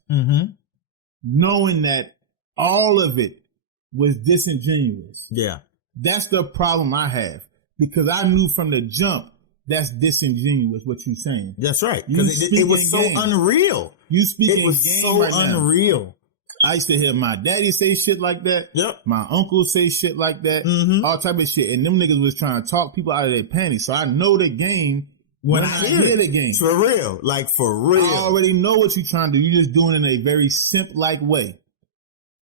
knowing that all of it was disingenuous. Yeah. That's the problem I have, because I knew from the jump that's disingenuous what you're saying. That's right. Because it was so unreal. You speak it was so right unreal. Now. I used to hear my daddy say shit like that. Yep. My uncle say shit like that. Mm-hmm. All type of shit. And them niggas was trying to talk people out of their panties. So I know the game when I hear the game. For real. Like for real. I already know what you're trying to do. You're just doing it in a very simp-like way.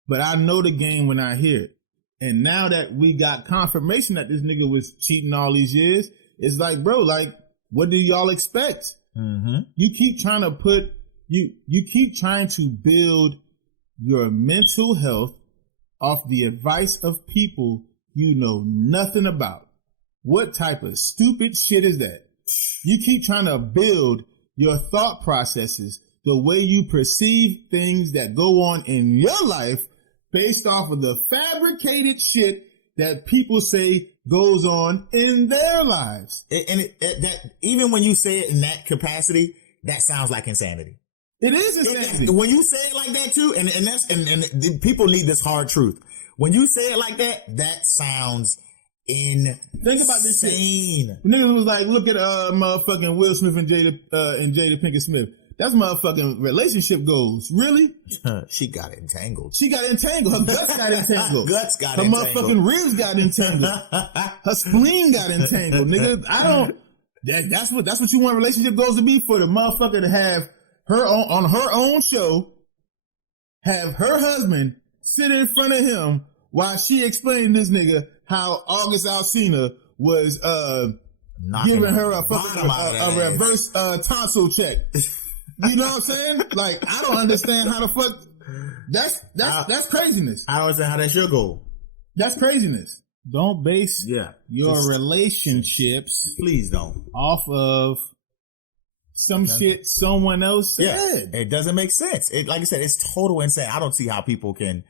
But I know the game when I hear it. And now that we got confirmation that this nigga was cheating all these years, it's like, bro, like, what do y'all expect? Mm-hmm. You keep trying to you keep trying to build your mental health off the advice of people you know nothing about. What type of stupid shit is that? You keep trying to build your thought processes, the way you perceive things that go on in your life based off of the fabricated shit that people say goes on in their lives. And that even when you say it in that capacity, that sounds like insanity. It is insanity. When you say it like that too, and people need this hard truth. When you say it like that, that sounds insane. Think about this shit. Niggas was like, look at motherfucking Will Smith and Jada Pinkett Smith. That's motherfucking relationship goals. Really? She got entangled. Her guts got entangled. Her motherfucking ribs got entangled. Her spleen got entangled. Nigga, that's what you want relationship goals to be, for the motherfucker to have her on her own show, have her husband sit in front of him while she explained to this nigga how August Alsina was giving her a reverse tonsil check. You know what I'm saying? Like, I don't understand how the fuck that's craziness. I don't understand how that's your goal. That's craziness. Don't base your relationships, please don't, off of some shit someone else said. It doesn't make sense. Like I said, it's total insane. I don't see how people can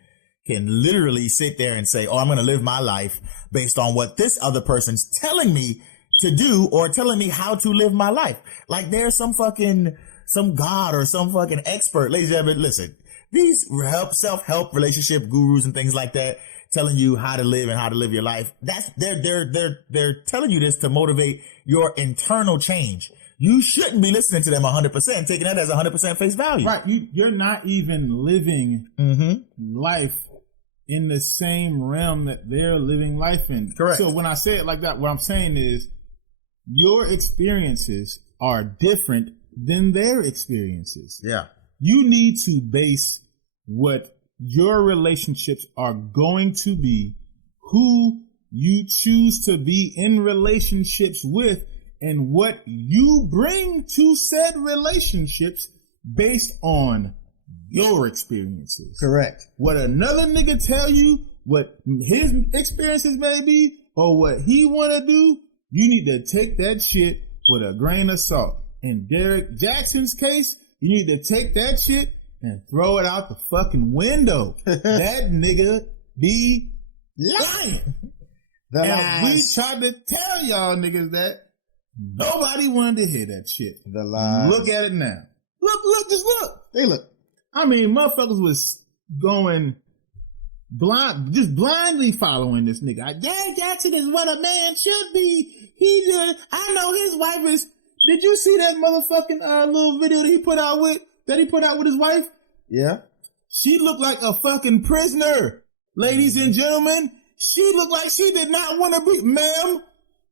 literally sit there and say, oh, I'm going to live my life based on what this other person's telling me to do, or telling me how to live my life. Like there's some god or some fucking expert. Ladies and gentlemen, listen, these self-help relationship gurus and things like that, telling you how to live and how to live your life. They're telling you this to motivate your internal change. You shouldn't be listening to them 100%, taking that as 100% face value. Right. You're not even living life in the same realm that they're living life in. Correct. So when I say it like that, what I'm saying is your experiences are different than their experiences. Yeah. You need to base what your relationships are going to be, who you choose to be in relationships with, and what you bring to said relationships based on your experiences. Correct. What another nigga tell you, what his experiences may be, or what he want to do, you need to take that shit with a grain of salt. In Derrick Jaxn's case, you need to take that shit and throw it out the fucking window. That nigga be lying. And we tried to tell y'all niggas that. Nobody wanted to hear that shit. The lies. Look at it now. Just look. Hey, look. I mean, motherfuckers was going blind, just blindly following this nigga. Derrick Jaxn is what a man should be. I know his wife is. Did you see that motherfucking little video that he put out with his wife? Yeah. She looked like a fucking prisoner. Ladies and gentlemen, she looked like she did not want to be. Ma'am,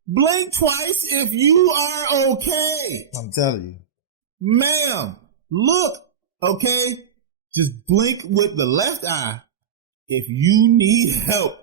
blink twice if you are okay. I'm telling you. Ma'am, look, okay? Just blink with the left eye if you need help.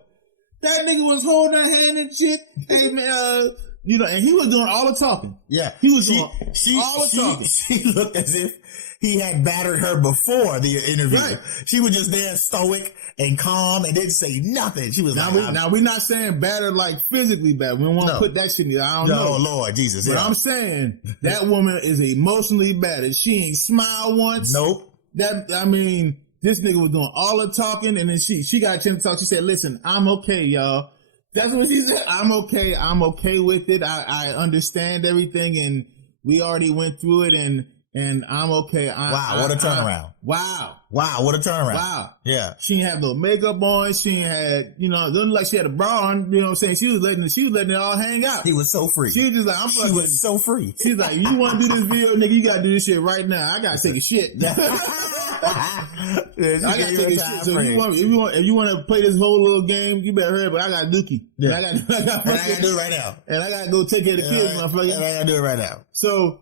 That nigga was holding her hand and shit. Hey, man, and he was doing all the talking. Yeah. He was doing all the talking. She looked as if he had battered her before the interview. Right. She was just there stoic and calm and didn't say nothing. She was now we're not saying battered like physically bad. We don't want to put that shit in there. I don't know. Oh, Lord Jesus. But I'm saying that woman is emotionally battered. She ain't smiled once. Nope. This nigga was doing all the talking, and then she got a chance to talk. She said, listen, I'm okay, y'all. That's what she said. I'm okay. I'm okay with it. I understand everything, and we already went through it, and I'm okay. Wow, what a turnaround. Wow, what a turnaround. Wow. Yeah. She didn't have no makeup on. She had, it looked like she had a bra on, you know what I'm saying? She was letting it all hang out. He was so free. She was just like, she was so free. She's like, you want to do this video, nigga, you got to do this shit right now. I got to take a shit. I got to take a shit. So if you want to play this whole little game, you better hurry up, but I got dookie. Yeah. And I got to do it right now. And I got to go take care of the kids, motherfucker. And I got to do it right now. So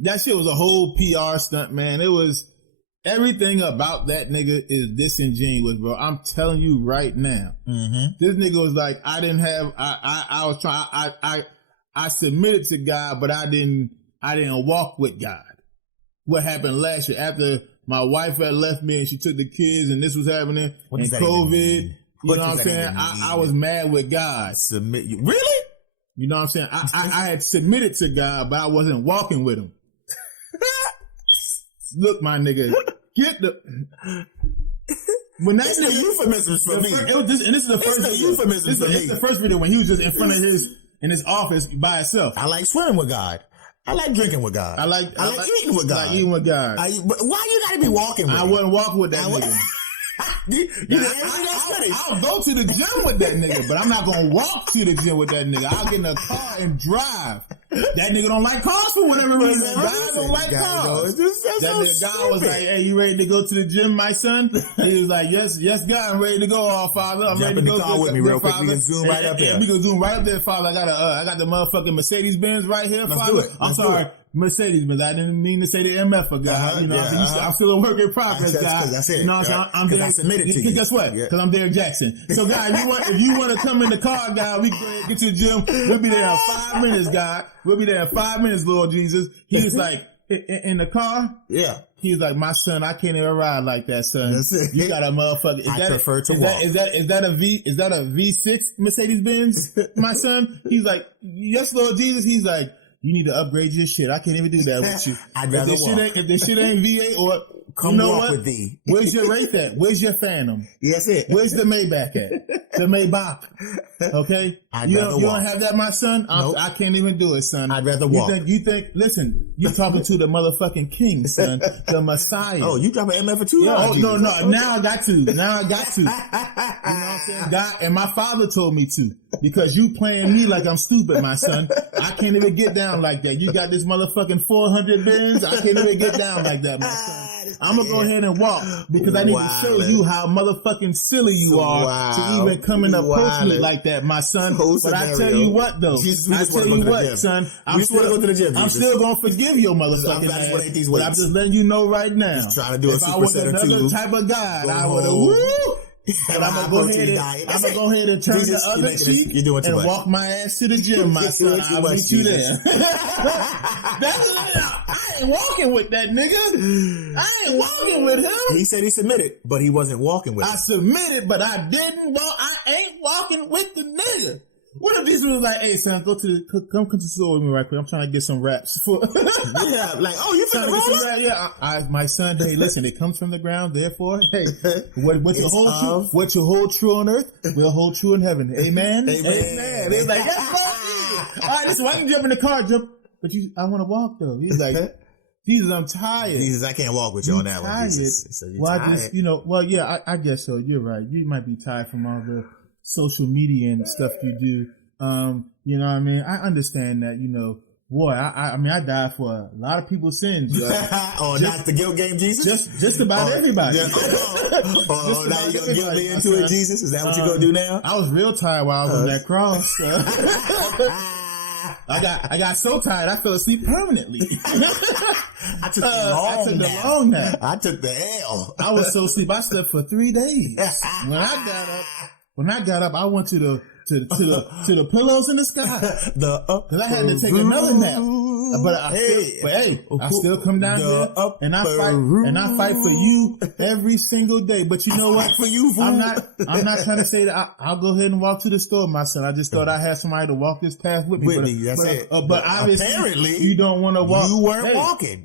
that shit was a whole PR stunt, man. It was everything about that nigga is disingenuous, bro. I'm telling you right now. Mm-hmm. This nigga was like, I submitted to God, but I didn't walk with God. What happened last year after my wife had left me and she took the kids and this was happening and COVID, you know what I'm saying? I was mad with God. Really? You know what I'm saying? I had submitted to God, but I wasn't walking with him. Look, my nigga, get the. When that's the euphemisms for me. This is the first euphemism for me. It's the first video when he was just in front of in his office by himself. I like swimming with God. I like drinking with God. I like eating with God. I like eating with God. But why you gotta be walking with I wouldn't walk with that nigga. I'll go to the gym with that nigga, but I'm not gonna walk to the gym with that nigga. I'll get in a car and drive. That nigga don't like cars for whatever reason. God don't like cars. That guy was like, "Hey, you ready to go to the gym, my son?" He was like, "Yes, God, I'm ready to go, Father. I'm ready to go." Jump in the car with me real quick. We can zoom right up there. We can zoom right up there, Father. I got the motherfucking Mercedes Benz right here, Father. Do it. I'm sorry. Mercedes Benz. I didn't mean to say the MF, God. I'm still a work in progress, God. That's it. You know what I'm saying? I submitted to you. Guess what? Because I'm Derrick Jaxn. So, God, if you want to come in the car, God, we can get to the gym. We'll be there in 5 minutes, God. We'll be there in 5 minutes, Lord Jesus. He was like, in the car? Yeah. He's like, my son, I can't even ride like that, son. That's it. You got a motherfucker. I prefer to walk. Is that a V6 Mercedes Benz, my son? He's like, yes, Lord Jesus. He's like, you need to upgrade your shit. I can't even do that with you. I'd rather walk. If this shit ain't V8 or come walk with thee. Where's your Wraith at? Where's your Phantom? Yes, it. Where's the Maybach at? The Maybach. Okay? You don't have that, my son? Nope. I can't even do it, son. I'd rather walk. You think, listen, you talking to the motherfucking king, son. The Messiah. Oh, you drop an MF for $2? Yeah, no. Now I got to. You know what I'm saying? God, and my father told me to. Because you playing me like I'm stupid, my son. I can't even get down like that. You got this motherfucking 400 Benz. I can't even get down like that, my son. I'm gonna go ahead and walk because I need to show you how motherfucking silly you are to even come in approach me like that, my son. But I tell you what, though. I tell you what, son. I'm still go to the gym. I'm still gonna forgive your motherfucking ass. But I'm just letting you know right now. Just trying to do a super set or two. If I was another type of guy, I would have. Woo! But I'm gonna go ahead and turn the other cheek and walk my ass to the gym, my son. I'll meet you there. I ain't walking with that nigga. I ain't walking with him. He said he submitted, but he wasn't walking with him. I submitted, but I didn't walk. I ain't walking with the nigga. What if these was like, hey, son, come to the store with me right quick. I'm trying to get some wraps for. Yeah, like, oh, you finna roll up? Yeah, my son. Hey, listen, it comes from the ground. Therefore, hey, what you hold true on earth will hold true in heaven. Amen. Amen. They're like, yes, Lord. All right, listen, I can jump in the car, but I want to walk though. He's like, Jesus, I'm tired. Jesus, I can't walk with you on that one. Jesus. So tired. I guess so. You're right. You might be tired from all the social media and stuff you do. You know what I mean? I understand that, boy, I mean, I died for a lot of people's sins. Not the guilt game, Jesus? Just about everybody. Yeah. Now you gonna guilt me into it, Jesus? Is that what you gonna do now? I was real tired while I was on that cross. I got so tired I fell asleep permanently. I took the long nap. I took the L. I was so asleep I slept for 3 days. When I got up, I went to the pillows in the sky. Because I had to take another nap. But I still come down here and I fight for you every single day. But you know what? For you, fool. I'm not trying to say that I'll go ahead and walk to the store, my son. I just thought I had somebody to walk this path with me. That's it. But obviously, apparently, you don't want to walk. You weren't walking.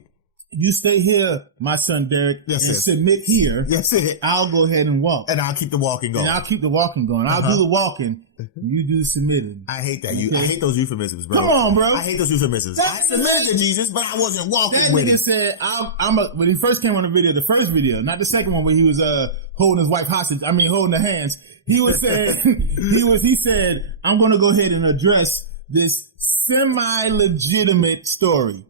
You stay here, my son Derrick, and submit here. That's it. I'll go ahead and walk. And I'll keep the walking going. I'll do the walking. You do the submitting. I hate that. Okay. I hate those euphemisms, bro. Come on, bro. I hate those euphemisms. I submitted to Jesus, but I wasn't walking with him. That nigga said, when he first came on the first video, not the second one where he was holding his wife hostage, holding her hands. He said, I'm going to go ahead and address this semi-legitimate story.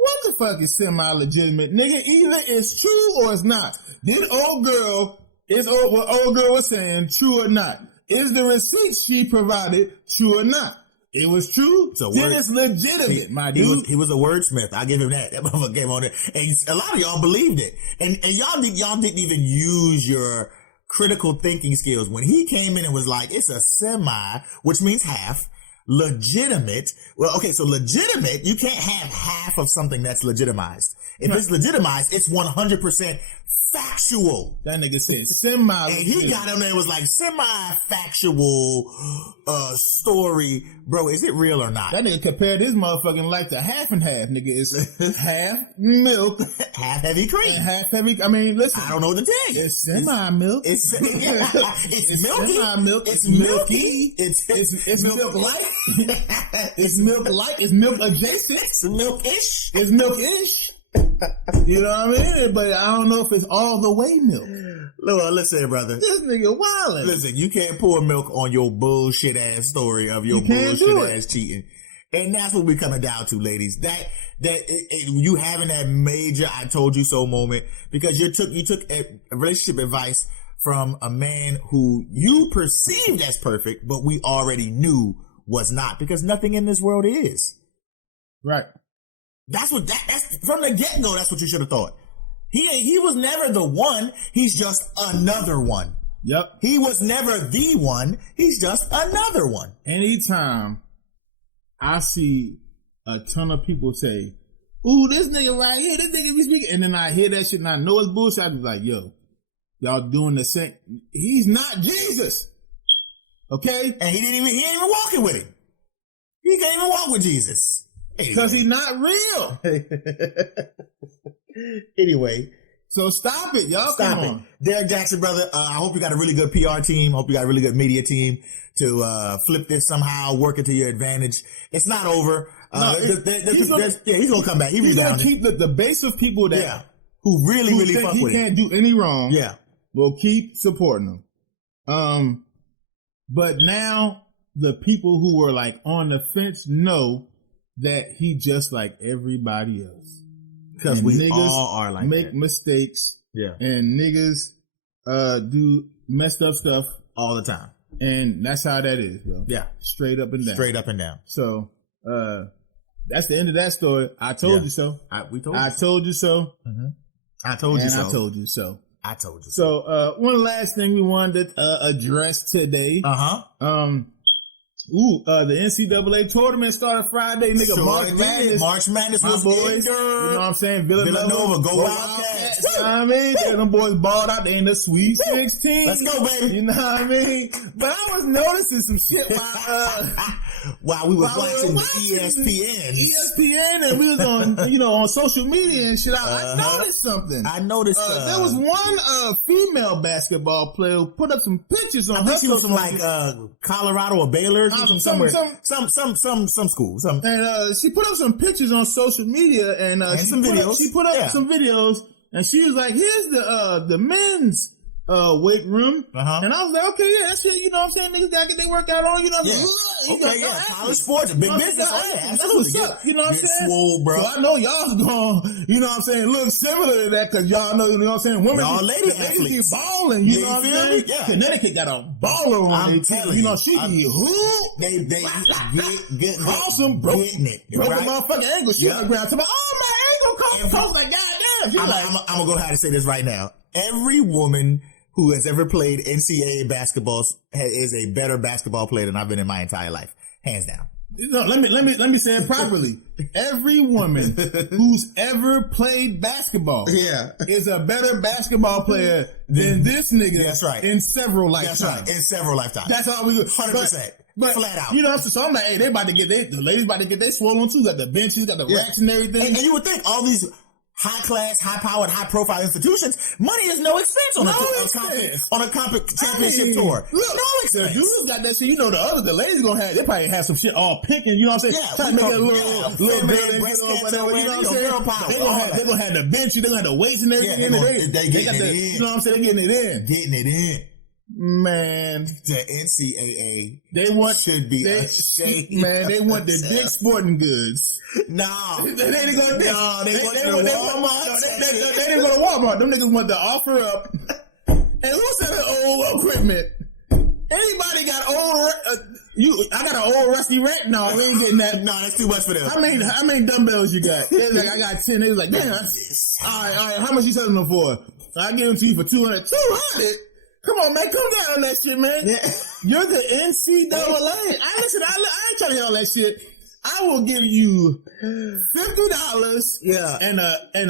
What the fuck is semi-legitimate? Nigga, either it's true or it's not. What old girl was saying true or not? Is the receipt she provided true or not? It was true. Then it's legitimate, my dude. He was a wordsmith. I'll give him that. That motherfucker came on there. And a lot of y'all believed it. And y'all didn't even use your critical thinking skills. When he came in and was like, it's a semi, which means half. Legitimate. Well, okay, so legitimate, you can't have half of something that's legitimized. If it's legitimized, it's 100% factual. That nigga said semi. And he got on there and was like, semi-factual story. Bro, is it real or not? That nigga compared his motherfucking life to half and half, nigga. It's half milk, half heavy cream. And half heavy, I mean, listen. I don't know what to tell you. It's semi-milk. It's milky. Semi-milk. It's milky. It's milk light. It's milk light. It's milk adjacent. It's milk-ish. It's milk-ish. You know what I mean? But I don't know if it's all the way milk. Look, listen, brother. This nigga wildin'. Listen, you can't pour milk on your bullshit ass story of your bullshit ass cheating. And that's what we're coming down to, ladies. You having that major I told you so moment because you took a relationship advice from a man who you perceived as perfect, but we already knew was not, because nothing in this world is. Right. That's from the get-go, that's what you should have thought. He was never the one, he's just another one. Yep. He was never the one, he's just another one. Anytime I see a ton of people say, ooh, this nigga right here, this nigga be speaking, and then I hear that shit and I know it's bullshit, I be like, yo, y'all doing the same. He's not Jesus. Okay? And he ain't even walking with him. He can't even walk with Jesus. Because he's not real. Anyway. So stop it, y'all. Stop it. Derrick Jaxn, brother, I hope you got a really good PR team. Hope you got a really good media team to flip this somehow, work it to your advantage. It's not over. He's going to come back. He's going to keep the base of people that who really fuck with him. He can't do any wrong. Yeah. We'll keep supporting him. But now the people who were like on the fence know that he just like everybody else. Because we niggas all are like make that. Mistakes. Yeah. And niggas do messed up stuff all the time. And that's how that is, bro. Yeah. Straight up and down. Straight up and down. So that's the end of that story. I told you so. I told you so. Mm-hmm. I told you so. I told you so. I told you so. So one last thing we wanted to address today. The NCAA tournament started Friday, nigga. Sure March Madness was boys. You know what I'm saying? Villanova, go Wildcats. You know what I mean? Them boys balled out. They in the Sweet 16. Let's go, baby. You know what I mean? But I was noticing some shit while we was watching ESPN, and we was on, on social media and shit. I noticed something. I noticed there was one female basketball player who put up some pictures on. I think she was from like Colorado or Baylor. Some school. And she put up some pictures on social media and some videos. She put up some videos and she was like, "Here's the men's weight room." And I was like, "Okay, yeah, that's it." You know what I'm saying? Niggas gotta get their workout on. You know what I'm saying? College sports, big business. That's what's up. You know what I'm saying? Swole, bro. So I know y'all's going, you know what I'm saying, look similar to that because y'all know, you know what I'm saying? Women, y'all lady athletes. Be balling, you know what I'm saying? Yeah. Connecticut got a baller on I'm telling you. You know, she be who? They get awesome, broke it. Broke the motherfucking ankle. She on the ground talking about, oh, my ankle coach, like, goddamn. I'm gonna go ahead and say this right now. Every woman who has ever played NCAA basketball is a better basketball player than I've been in my entire life, hands down. No, let me say it properly. Every woman who's ever played basketball, is a better baskall player than this nigga. That's right. In several lifetimes. That's right. In several lifetimes. That's all we do. 100%. But flat out. You know, so I'm like, hey, the ladies about to get they swollen too. Got the benches, got the racks and everything. And you would think all these high class, high powered, high profile institutions, money is no expense on a championship tour. Look, no expense. The dudes got that shit. You know, the ladies gonna have, they probably have some shit all picking. You know what I'm saying? Yeah, trying to make it a little bit, breast whatever. You know what I'm saying? Girl power. They're gonna have the bench. They're gonna have the weights and everything. They getting it in. You know what I'm saying? They getting it in. Getting it in. Man, the NCAA should be ashamed. Man, they want the Dick Sporting Goods. No, they didn't go. No, they went to Walmart. They didn't go to Walmart. Them niggas want to offer up. And who said the old equipment? Anybody got old? I got an old rusty rack. No, we ain't getting that. No, that's too much for them. How many dumbbells you got? They was like, I got 10. They was like, damn. All right. How much you selling them for? I give them to you for 200. 200. Come on, man. Come down on that shit, man. Yeah. You're the NCAA. I ain't trying to hear all that shit. I will give you $50. Yeah. And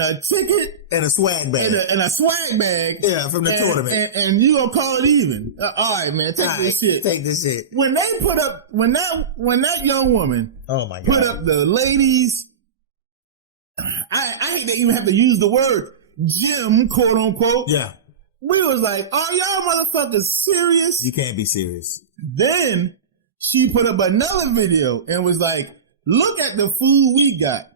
a ticket. And a swag bag. And a swag bag. Yeah, from the tournament. And you gonna call it even. All right, man. Take this shit. Take this shit. When they put up, when that young woman put up the ladies, I hate to even have to use the word gym, quote unquote. Yeah. We was like, are y'all motherfuckers serious? You can't be serious. Then she put up another video and was like, look at the food we got.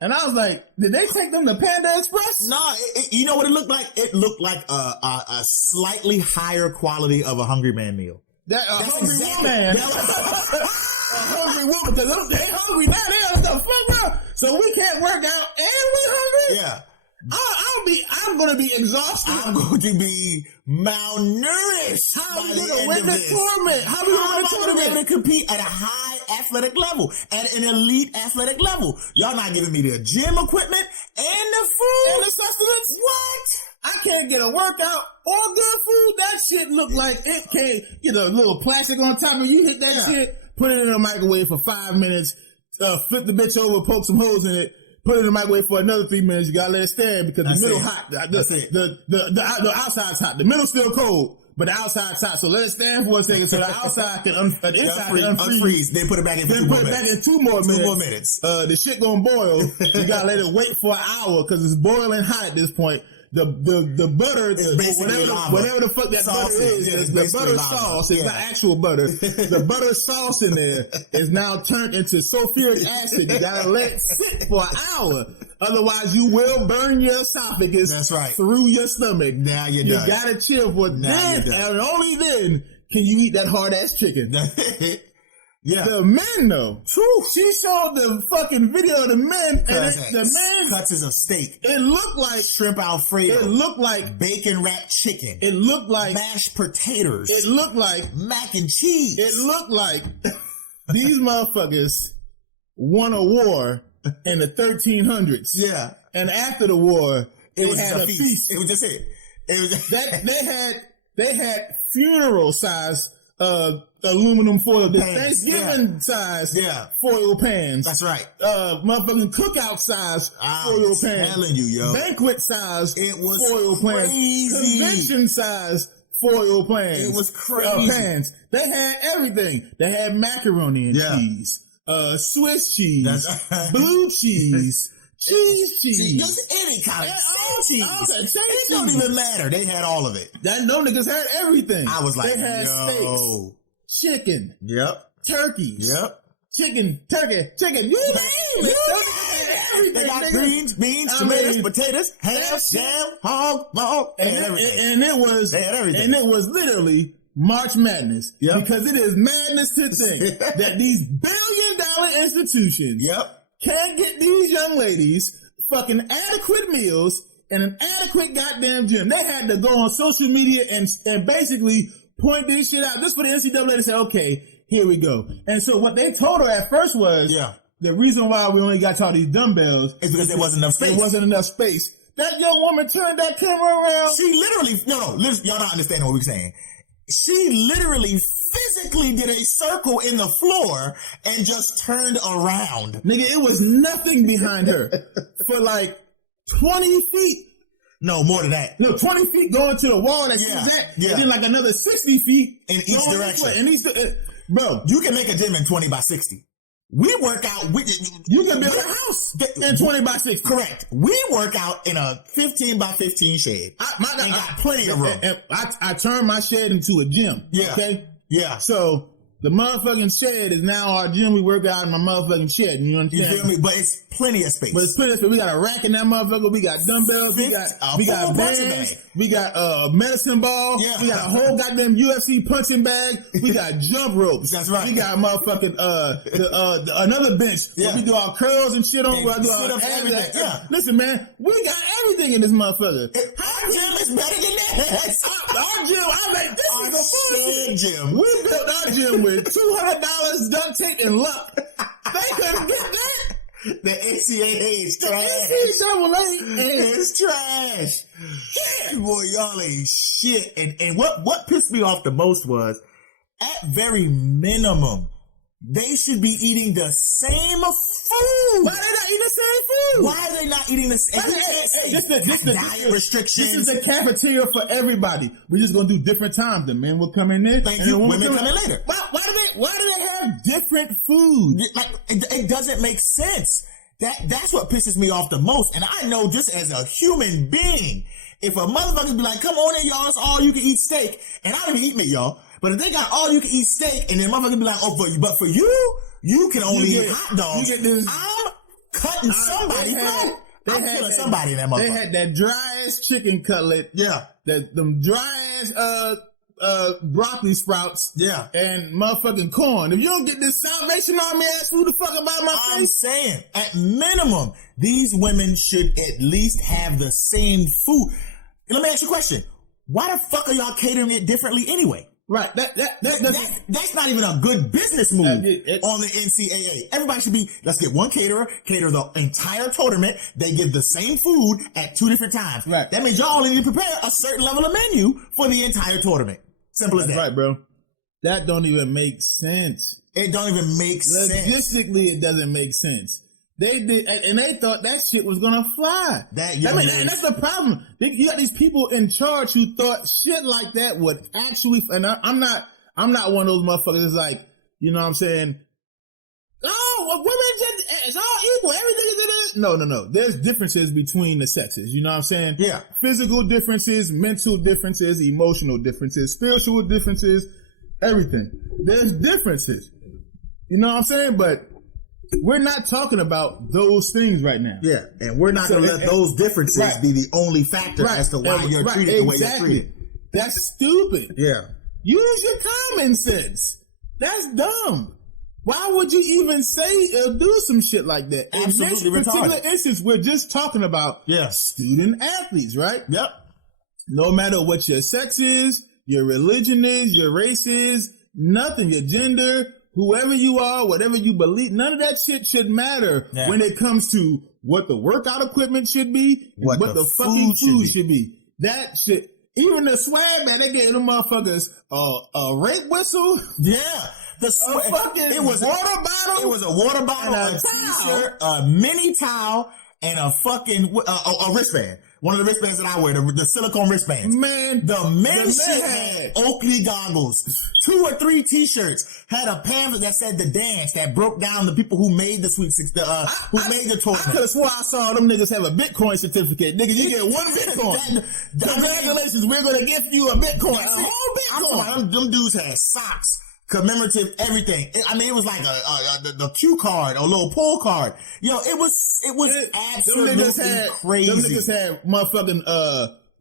And I was like, did they take them to Panda Express? No, you know what it looked like? It looked like a slightly higher quality of a Hungry Man meal. That's hungry woman. A hungry woman, because they hungry now. They don't fuck up. So we can't work out and we hungry? Yeah. I'm going to be exhausted. I'm going to be malnourished. How are we going to win the tournament? How are we going to win the tournament? Compete at a high athletic level, at an elite athletic level. Y'all not giving me the gym equipment and the food and the sustenance. What? I can't get a workout or good food. That shit look like it can't get a little plastic on top of you. Hit that shit, put it in the microwave for 5 minutes, flip the bitch over, poke some holes in it. Put it in the microwave for another 3 minutes. You gotta let it stand because the middle hot. The outside's hot. The middle's still cold, but the outside's hot. So let it stand for a second so the outside can the inside can unfreeze. Then put it back in. Then put it back in 2 more minutes. 2 more minutes. The shit gonna boil. You gotta let it wait for an hour because it's boiling hot at this point. The butter, whatever the fuck that butter is the butter sauce. It's not actual butter. The butter sauce in there is now turned into sulfuric acid. You gotta let it sit for an hour. Otherwise, you will burn your esophagus. That's right. Through your stomach. Now you're done. You gotta chill for then, and only then can you eat that hard ass chicken. Yeah. The men though. True. She showed the fucking video of the men and the men cuts of steak. It looked like shrimp Alfredo. It looked like bacon wrapped chicken. It looked like mashed potatoes. It looked like mac and cheese. It looked like these motherfuckers won a war in the 1300s. Yeah. And after the war, it was had a feast. It was just it. It was they had funeral size aluminum foil, the Thanksgiving size foil pans. That's right. Motherfucking cookout size foil pans. I'm telling you, yo. Banquet size foil crazy. pans. Convention size foil pans. It was crazy. Pans. They had everything. They had macaroni and cheese, Swiss cheese, blue cheese. Cheese. Just any kind of cheese. It don't even matter. They had all of it. That no niggas had everything. I was like, they had steaks, chicken, turkeys, chicken, turkey, chicken. You name it. They got greens, beans, tomatoes, potatoes, ham, jam, hog, and everything. And it was, they had everything. And it was literally March Madness. Because it is madness to think that these billion-dollar institutions can't get these young ladies fucking adequate meals and an adequate goddamn gym. They had to go on social media and basically point this shit out just for the NCAA to say, okay, here we go. And so what they told her at first was, the reason why we only got all these dumbbells is because there wasn't enough space. There wasn't enough space. That young woman turned that camera around. She literally, y'all not understanding what we're saying. She literally physically did a circle in the floor and just turned around. Nigga, it was nothing behind her for like 20 feet. No, more than that. No, 20 feet going to the wall that she was at. And then like another 60 feet. In each direction. Bro, you can make a gym in 20 by 60. We work out. You can build a house in 20 by 60. Correct. We work out in a 15 by 15 shed. I got plenty of room. I turned my shed into a gym. Yeah. Okay? Yeah. So the motherfucking shed is now our gym. We work out in my motherfucking shed. You understand? You feel me? But it's plenty of space. We got a rack in that motherfucker. We got dumbbells. We got bands. We got medicine ball. Yeah. We got a whole goddamn UFC punching bag. We got jump ropes. That's right. We got motherfucking another bench where we do our curls and shit on. And everything. Yeah. Listen, man, we got everything in this motherfucker. Our gym is better than that. Our gym, I like this our is the bullshit gym. We built our gym with $200 duct tape and luck. They couldn't get that. The NCAA is trash. The NCAA is trash. Yeah, boy, y'all ain't shit. And what pissed me off the most was, at very minimum, they should be eating the same food. Why are they not eating the same food? Why are they not eating the same food? This diet restrictions. This is a cafeteria for everybody. We're just going to do different times. The men will come in there. Thank you. Women come in later. Why do they have different food? Like, it doesn't make sense. That's what pisses me off the most. And I know just as a human being, if a motherfucker be like, come on in, y'all, it's all you can eat steak. And I don't even eat meat, y'all. But if they got all you can eat steak, and then motherfucker be like, oh, but for you can only eat hot dogs. I'm cutting somebody. I'm killing somebody in that motherfucker. They had that dry ass chicken cutlet. Yeah. Them dry ass broccoli sprouts. Yeah. And motherfucking corn. If you don't get this Salvation Army ass food the fuck about my face. I'm saying, at minimum, these women should at least have the same food. Let me ask you a question. Why the fuck are y'all catering it differently anyway? Right. That's not even a good business move on the NCAA. Everybody should be, let's get one caterer, cater the entire tournament. They give the same food at 2 different times. Right. That means y'all only need to prepare a certain level of menu for the entire tournament. Simple as that. Right, bro. That don't even make sense. It don't even make sense. Logistically, it doesn't make sense. They did, and they thought that shit was gonna fly. And that's the problem. You got these people in charge who thought shit like that would actually. And I'm not one of those motherfuckers that's like, you know what I'm saying? Oh, women it's all equal. Everything is no. There's differences between the sexes. You know what I'm saying? Yeah. Physical differences, mental differences, emotional differences, spiritual differences, everything. There's differences. You know what I'm saying? But we're not talking about those things right now. Yeah, and we're not going to let those differences be the only factor as to why you're treated the way you're treated. That's stupid. Yeah. Use your common sense. That's dumb. Why would you even say or do some shit like that? Absolutely In this particular instance, we're just talking about student athletes, right? Yep. No matter what your sex is, your religion is, your race is, nothing, your gender, whoever you are, whatever you believe, none of that shit should matter when it comes to what the workout equipment should be, what the fucking food should be. That shit, even the swag, man, they gave them motherfuckers a rape whistle. Yeah. It was water bottle. It was a water bottle, a t-shirt, a mini towel, and a fucking a wristband. One of the wristbands that I wear, the silicone wristbands. Man, the men's shit had Oakley goggles, 2 or 3 t-shirts, had a pamphlet that said the dance that broke down the people who made the Sweet 16, made the tournament. I could have swore I saw them niggas have a Bitcoin certificate. Nigga, you get 1 Bitcoin. Congratulations, we're going to gift you a Bitcoin. A whole Bitcoin. Them dudes had socks. Commemorative everything. It was like the cue card, a little pull card. Yo, it was absolutely crazy. Them niggas had motherfucking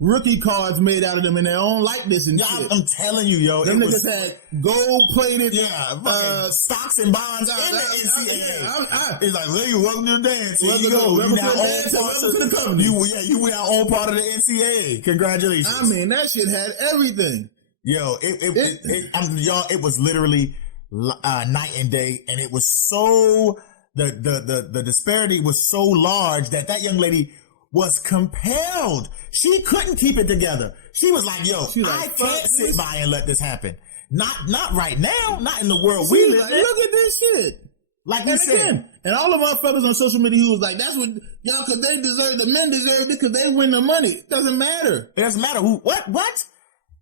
rookie cards made out of them in their own likeness and shit. I'm telling you, yo. Them niggas had gold-plated stocks and bonds in the NCAA. It's like, hey, welcome to the dance. Here you go. You now own part of you now own part of the NCAA. Congratulations. I mean, that shit had everything. Yo, it was literally night and day, and it was so the disparity was so large that young lady was compelled. She couldn't keep it together. She was like, "Yo, I can't sit by and let this happen. Not right now. Not in the world we live in. Look at this shit." Like you said, and all the motherfuckers on social media who was like, "That's what y'all, because they deserve. The men deserve it because they win the money." It doesn't matter. It doesn't matter who. What?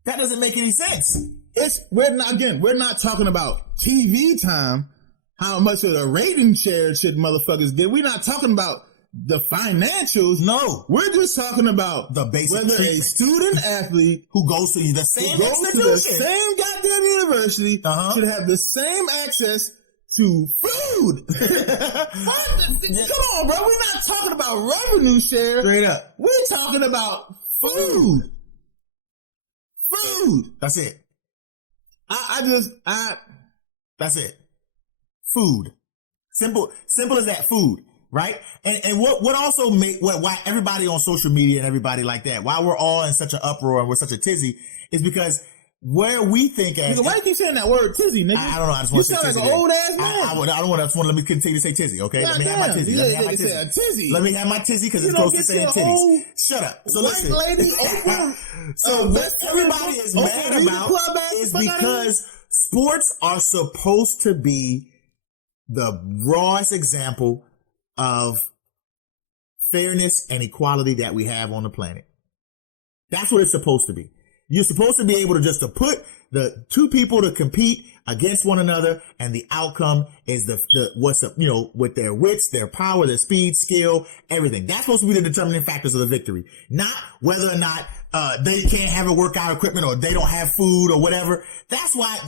That doesn't make any sense. We're not talking about TV time, how much of the rating share should motherfuckers get. We're not talking about the financials. No. We're just talking about the basic whether treatment. A student athlete who goes to the same institution, the same goddamn university, should have the same access to food. Come on, bro. We're not talking about revenue share. Straight up. We're talking about food. Food. That's it. That's it. Food. Simple as that. Food. Right? And what also made why everybody on social media and everybody like that, why we're all in such an uproar and we're such a tizzy, is because where we think as... Why you keep saying that word tizzy, nigga? I don't know. I just want to say tizzy. You sound like an old ass man. I don't want to... Let me continue to say tizzy, okay? Let me have my tizzy. Let me have my tizzy because it's close to saying titties. Shut up. So listen. Lady, so what everybody is mad about is because sports are supposed to be the rawest example of fairness and equality that we have on the planet. That's what it's supposed to be. You're supposed to be able to just to put the two people to compete against one another, and the outcome is with their wits, their power, their speed, skill, everything. That's supposed to be the determining factors of the victory, not whether or not they can't have a workout equipment or they don't have food or whatever. That's why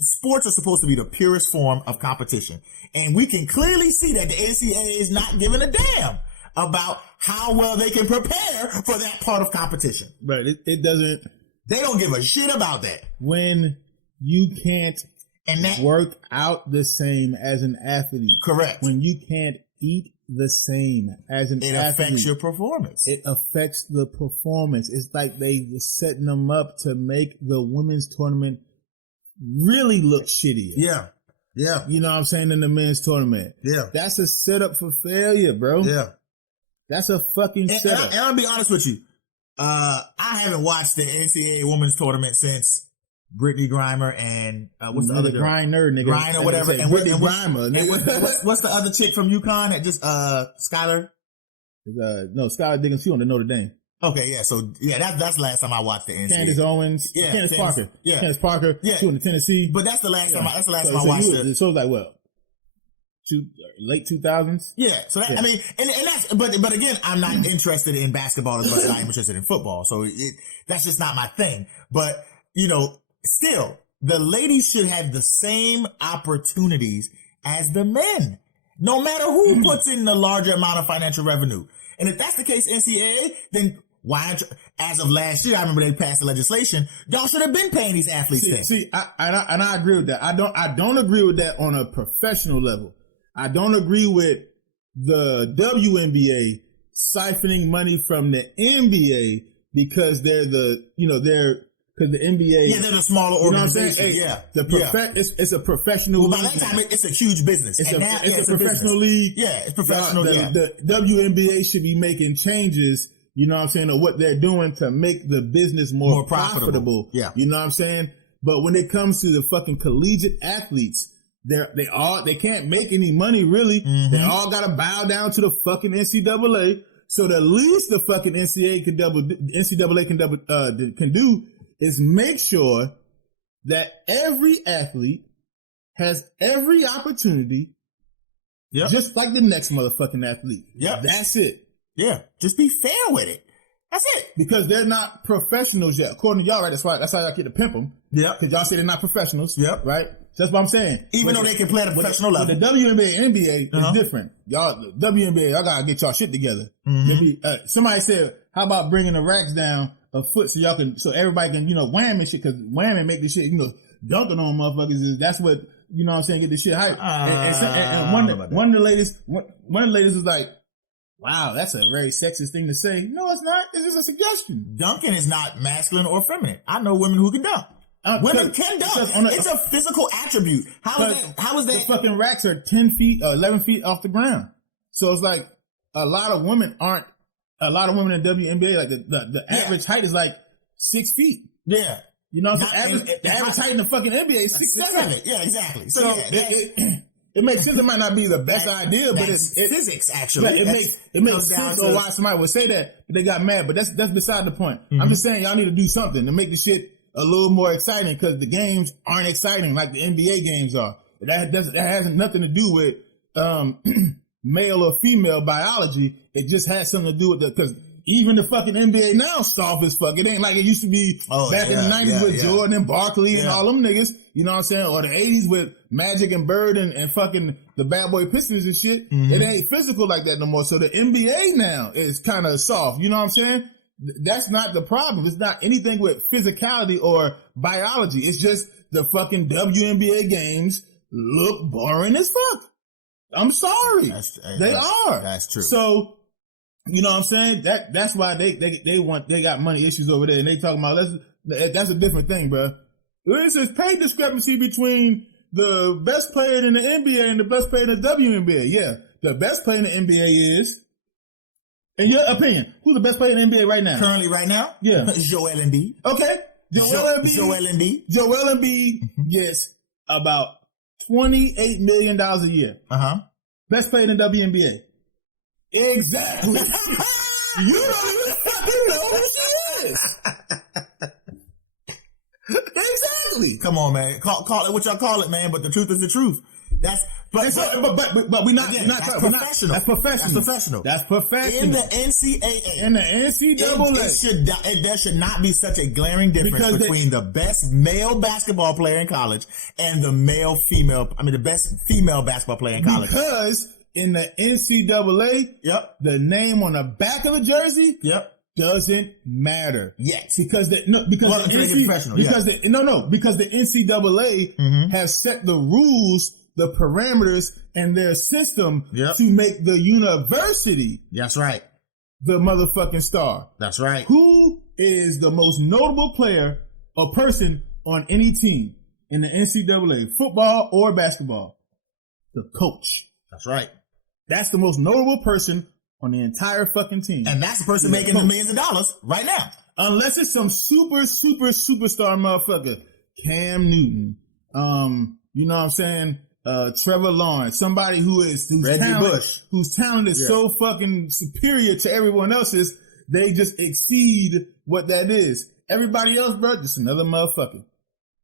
sports are supposed to be the purest form of competition, and we can clearly see that the NCAA is not giving a damn about how well they can prepare for that part of competition. Right. It doesn't. They don't give a shit about that. When you can't work out the same as an athlete. Correct. When you can't eat the same as an athlete. It affects your performance. It affects the performance. It's like they were setting them up to make the women's tournament really look shittier. Yeah. Yeah. You know what I'm saying? In the men's tournament. Yeah. That's a setup for failure, bro. Yeah. That's a fucking setup. And I'll be honest with you. I haven't watched the NCAA women's tournament since Brittany Griner and what's the other girl? Griner, whatever. And Brittany Griner, nigga. What's the other chick from UConn that just Skylar? No, Skylar Diggins. She on the Notre Dame. Okay, yeah. So yeah, that's the last time I watched the NCAA. Candace Owens, Candace Parker. Yeah, Candace Parker. Yeah, she went to Tennessee. But that's the last time. That's the last time I watched it. So it was like what? Late 2000s. Yeah. So that, I mean, and that's, but again, I'm not interested in basketball as much as I am interested in football. So that's just not my thing. But, still, the ladies should have the same opportunities as the men, no matter who puts in the larger amount of financial revenue. And if that's the case, NCAA, then why, as of last year, I remember they passed the legislation, y'all should have been paying these athletes then. See, I agree with that. I don't agree with that on a professional level. I don't agree with the WNBA siphoning money from the NBA because they're because the NBA. Yeah, they're the smaller organization. Hey, it's a professional league. By that time, it's a huge business. It's a professional league. Yeah, it's professional. The WNBA should be making changes, of what they're doing to make the business more profitable. Yeah. You know what I'm saying? But when it comes to the fucking collegiate athletes, they can't make any money really. Mm-hmm. They all gotta bow down to the fucking NCAA. So the least the fucking NCAA can do is make sure that every athlete has every opportunity, just like the next motherfucking athlete. Yeah, that's it. Yeah, just be fair with it. That's it. Because they're not professionals yet, according to y'all, right? That's how y'all get to pimp them. Yeah, because y'all say they're not professionals. Yep, right. So that's what I'm saying. Even though they can play at a professional level. But the WNBA and NBA is different. Y'all, the WNBA, y'all gotta get y'all shit together. Mm-hmm. Somebody said, how about bringing the racks down a foot so everybody can, wham and shit, cause wham and make the shit, dunking on motherfuckers that's what, get the shit hype. And one of the ladies was like, wow, that's a very sexist thing to say. No, it's not. It's just a suggestion. Dunking is not masculine or feminine. I know women who can dunk. Women can dunk. It's a physical attribute. How is that? The fucking racks are 10 feet, 11 feet off the ground. So it's like a lot of women in WNBA, like the average height is like 6 feet. Yeah. The average height in the fucking NBA is 6'7". Yeah, exactly. So it makes sense. It might not be the best idea, but it's physics actually. It makes sense on why somebody would say that, but they got mad. But that's beside the point. Mm-hmm. I'm just saying y'all need to do something to make the shit a little more exciting because the games aren't exciting like the NBA games are. That has nothing to do with male or female biology. It just has something to do with because even the fucking NBA now soft as fuck. It ain't like it used to be back in the 90s with Jordan and Barkley and all them niggas. You know what I'm saying? Or the 80s with Magic and Bird and fucking the Bad Boy Pistons and shit. Mm-hmm. It ain't physical like that no more. So the NBA now is kind of soft. You know what I'm saying? That's not the problem. It's not anything with physicality or biology. It's just the fucking WNBA games look boring as fuck. I'm sorry. They are. That's true. So, you know what I'm saying? That's why they got money issues over there and they talking about that's a different thing, bro. This is pay discrepancy between the best player in the NBA and the best player in the WNBA. Yeah. The best player in the NBA is, in your opinion, who's the best player in the NBA right now? Currently right now? Yeah. Joel Embiid. Okay. Joel Embiid. Joel Embiid gets about $28 million a year. Best player in the WNBA. Exactly. You don't even fucking know who she is. Exactly. Come on, man. Call it what y'all call it, man. But the truth is the truth. But we're not. That's professional. That's professional. That's professional. In the NCAA. In the NCAA. There should not be such a glaring difference between the best male basketball player in college and the best female basketball player in college. Because in the NCAA, the name on the back of the jersey, doesn't matter yet because the NCAA has set the rules, the parameters, and their system to make the university. That's right. The motherfucking star. That's right. Who is the most notable player or person on any team in the NCAA, football or basketball? The coach. That's right. That's the most notable person on the entire fucking team. And that's the person making the millions of dollars right now. Unless it's some superstar motherfucker. Cam Newton. You know what I'm saying? Trevor Lawrence. Somebody whose talent is so fucking superior to everyone else's, they just exceed what that is. Everybody else, bro, just another motherfucker.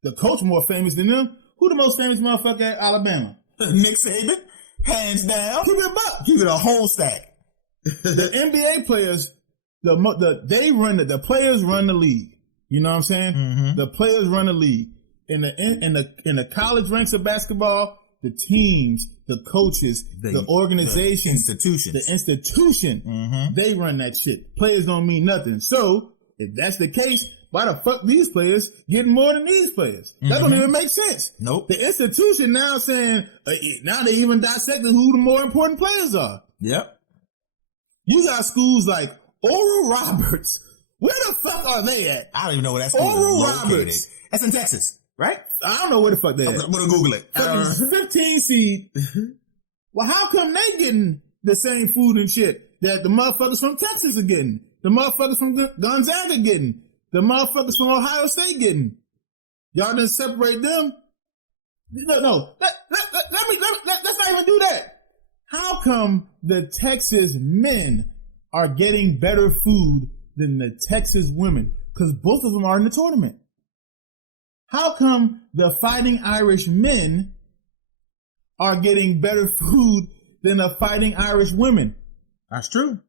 The coach more famous than them. Who the most famous motherfucker at Alabama? Nick Saban. Hands down. Keep it a buck. Keep it a whole stack. The NBA players, the players run the league. You know what I'm saying? The players run the league. In the college ranks of basketball, the teams, the coaches, the organization, the institution, they run that shit. Players don't mean nothing. So if that's the case, why the fuck these players getting more than these players? That don't even make sense. Nope. The institution now saying, now they even dissecting who the more important players are. Yep. You got schools like Oral Roberts. Where the fuck are they at? I don't even know where that school Oral is located. Roberts. That's in Texas, right? I don't know where the fuck they at. I'm gonna Google it. 15 seed. Well, how come they getting the same food and shit that the motherfuckers from Texas are getting? The motherfuckers from Gonzaga getting? The motherfuckers from Ohio State getting? Y'all didn't separate them? No. Let's not even do that. How come the Texas men are getting better food than the Texas women? Because both of them are in the tournament. How come the Fighting Irish men are getting better food than the Fighting Irish women? That's true.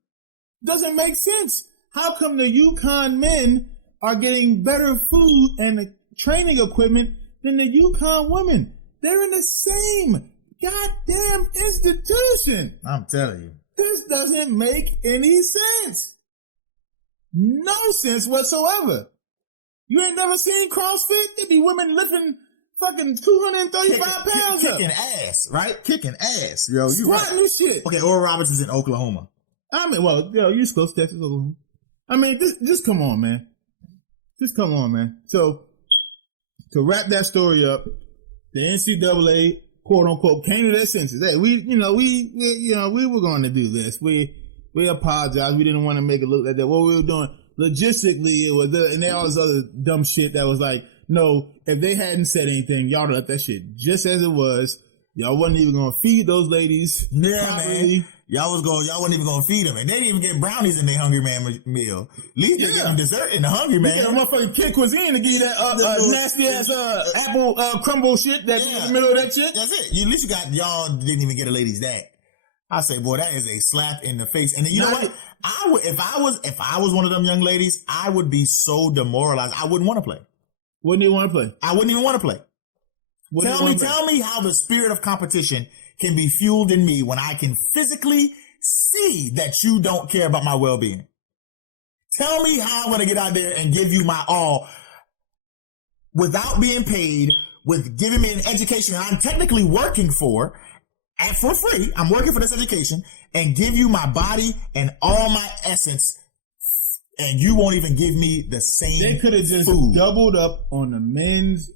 Doesn't make sense. How come the UConn men are getting better food and training equipment than the UConn women? They're in the same goddamn institution. I'm telling you. This doesn't make any sense. No sense whatsoever. You ain't never seen CrossFit? It be women lifting fucking 235 pounds kicking ass, right? Kicking ass. Yo, you squatting this shit. Okay, Oral Roberts is in Oklahoma. I mean, well, yo, you close to Texas, Oklahoma. I mean, just come on, man. Just come on, man. So, to wrap that story up, the NCAA, quote unquote, came to their senses. Hey, we were going to do this. We apologize. We didn't want to make it look like that. What we were doing, logistically, it was, and all this other dumb shit that was like, no, if they hadn't said anything, y'all left that shit just as it was. Y'all wasn't even going to feed those ladies. Yeah, properly. Man. Y'all wasn't even going to feed them. And they didn't even get brownies in their Hungry Man meal. At least they get them dessert in the Hungry Man. You get a motherfucking Kid Cuisine to give you that nasty ass apple crumble shit that's in the middle of that shit. That's it. At least y'all didn't even get the ladies that. I say, boy, that is a slap in the face. And then, you know what? If I was one of them young ladies, I would be so demoralized. I wouldn't want to play. Wouldn't you want to play? I wouldn't even want to play. Tell me how the spirit of competition can be fueled in me when I can physically see that you don't care about my well-being. Tell me how I'm going to get out there and give you my all without being paid, with giving me an education that I'm technically working for, and for free. I'm working for this education, and give you my body and all my essence, and you won't even give me the same. They could have just doubled up on the men's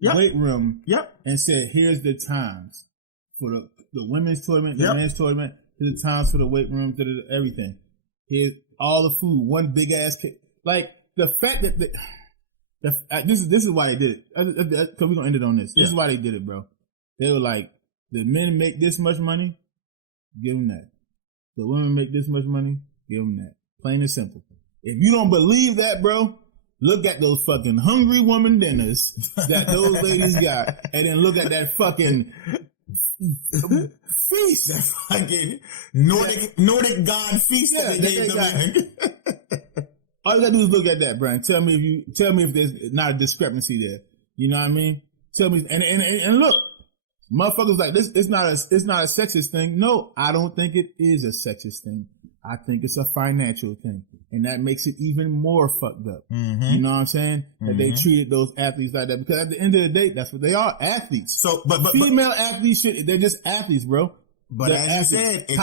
weight room and said, here's the times for the women's tournament, the men's tournament, here's the times for the weight room, everything. Here's all the food, one big ass cake. Like, the fact that this is why they did it. Because we're going to end it on this. This is why they did it, bro. They were like, the men make this much money, give them that. The women make this much money, give them that. Plain and simple. If you don't believe that, bro, look at those fucking hungry woman dinners that those ladies got, and then look at that fucking feast, that fucking Nordic god feast that they gave them. All you gotta do is look at that, Brian. Tell me if there's not a discrepancy there. You know what I mean? Tell me, and look, motherfuckers like this. It's not a sexist thing. No, I don't think it is a sexist thing. I think it's a financial thing, and that makes it even more fucked up. Mm-hmm. You know what I'm saying? That they treated those athletes like that, because at the end of the day, that's what they are, athletes. So, but female athletes, they're just athletes, bro. But they're as you said, if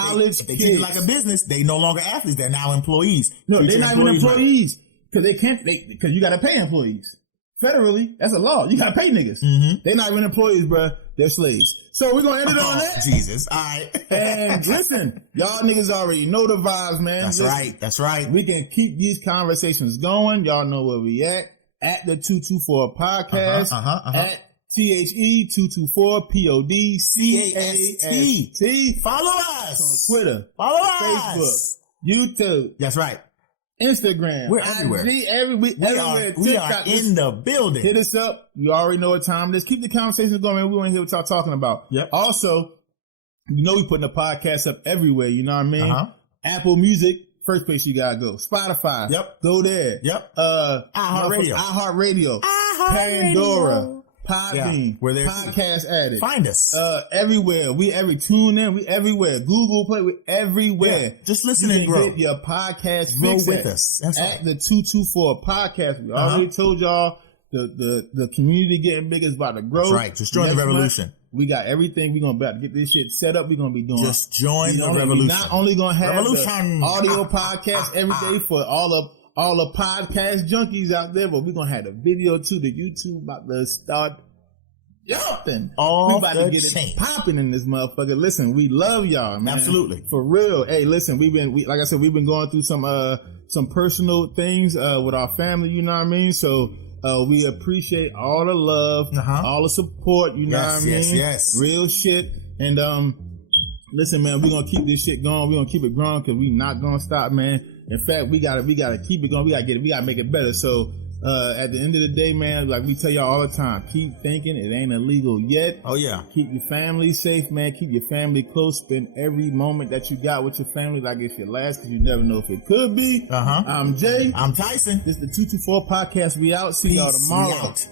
they treat it like a business, they no longer athletes. They're now employees. No, they're not even employees, because they can't. Because you got to pay employees federally. That's a law. You got to pay niggas. Mm-hmm. They're not even employees, bro. They're slaves. So we're going to end it on that. Jesus. All right. And listen, y'all niggas already know the vibes, man. That's right. We can keep these conversations going. Y'all know where we at the 224 podcast, at THE224 PODCAST. Follow us on Twitter. Follow us. Facebook. YouTube. That's right. Instagram. We're everywhere. We are in the building. Hit us up. You already know what time it is. Keep the conversations going, man. We want to hear what y'all talking about. Yep. Also, you know we putting the podcast up everywhere. You know what I mean? Apple Music, first place you gotta go. Spotify. Yep. Go there. Yep. iHeartRadio. Pandora. Podbean, we're there. Podcast Addict. Find us everywhere. We tune in. We everywhere. Google Play. We everywhere. Yeah, just listen and grow. Get your podcast grow with us. That's at right. The 224 podcast. We already told y'all the community getting big is about to grow. That's right. Just join the revolution. Month, we got everything. We're gonna about to get this shit set up. We're gonna be doing. Just join the revolution. We're not only gonna have the audio podcast every day for all the podcast junkies out there, but we're gonna have the video too. The YouTube about to start jumping. We about to get it popping in this motherfucker. Listen, we love y'all, man. Absolutely. For real. Hey, listen, like I said, we've been going through some personal things with our family, you know what I mean? So we appreciate all the love, all the support, you know what I mean? Yes. Real shit. And listen, man, we're gonna keep this shit going. We're gonna keep it growing because we not gonna stop, man. In fact, we gotta keep it going. We gotta make it better. So at the end of the day, man, like we tell y'all all the time, keep thinking it ain't illegal yet. Oh yeah. Keep your family safe, man. Keep your family close. Spend every moment that you got with your family like it's your last, because you never know if it could be. I'm Jay. I'm Tyson. This is the 224 podcast. We out. See y'all tomorrow. We out.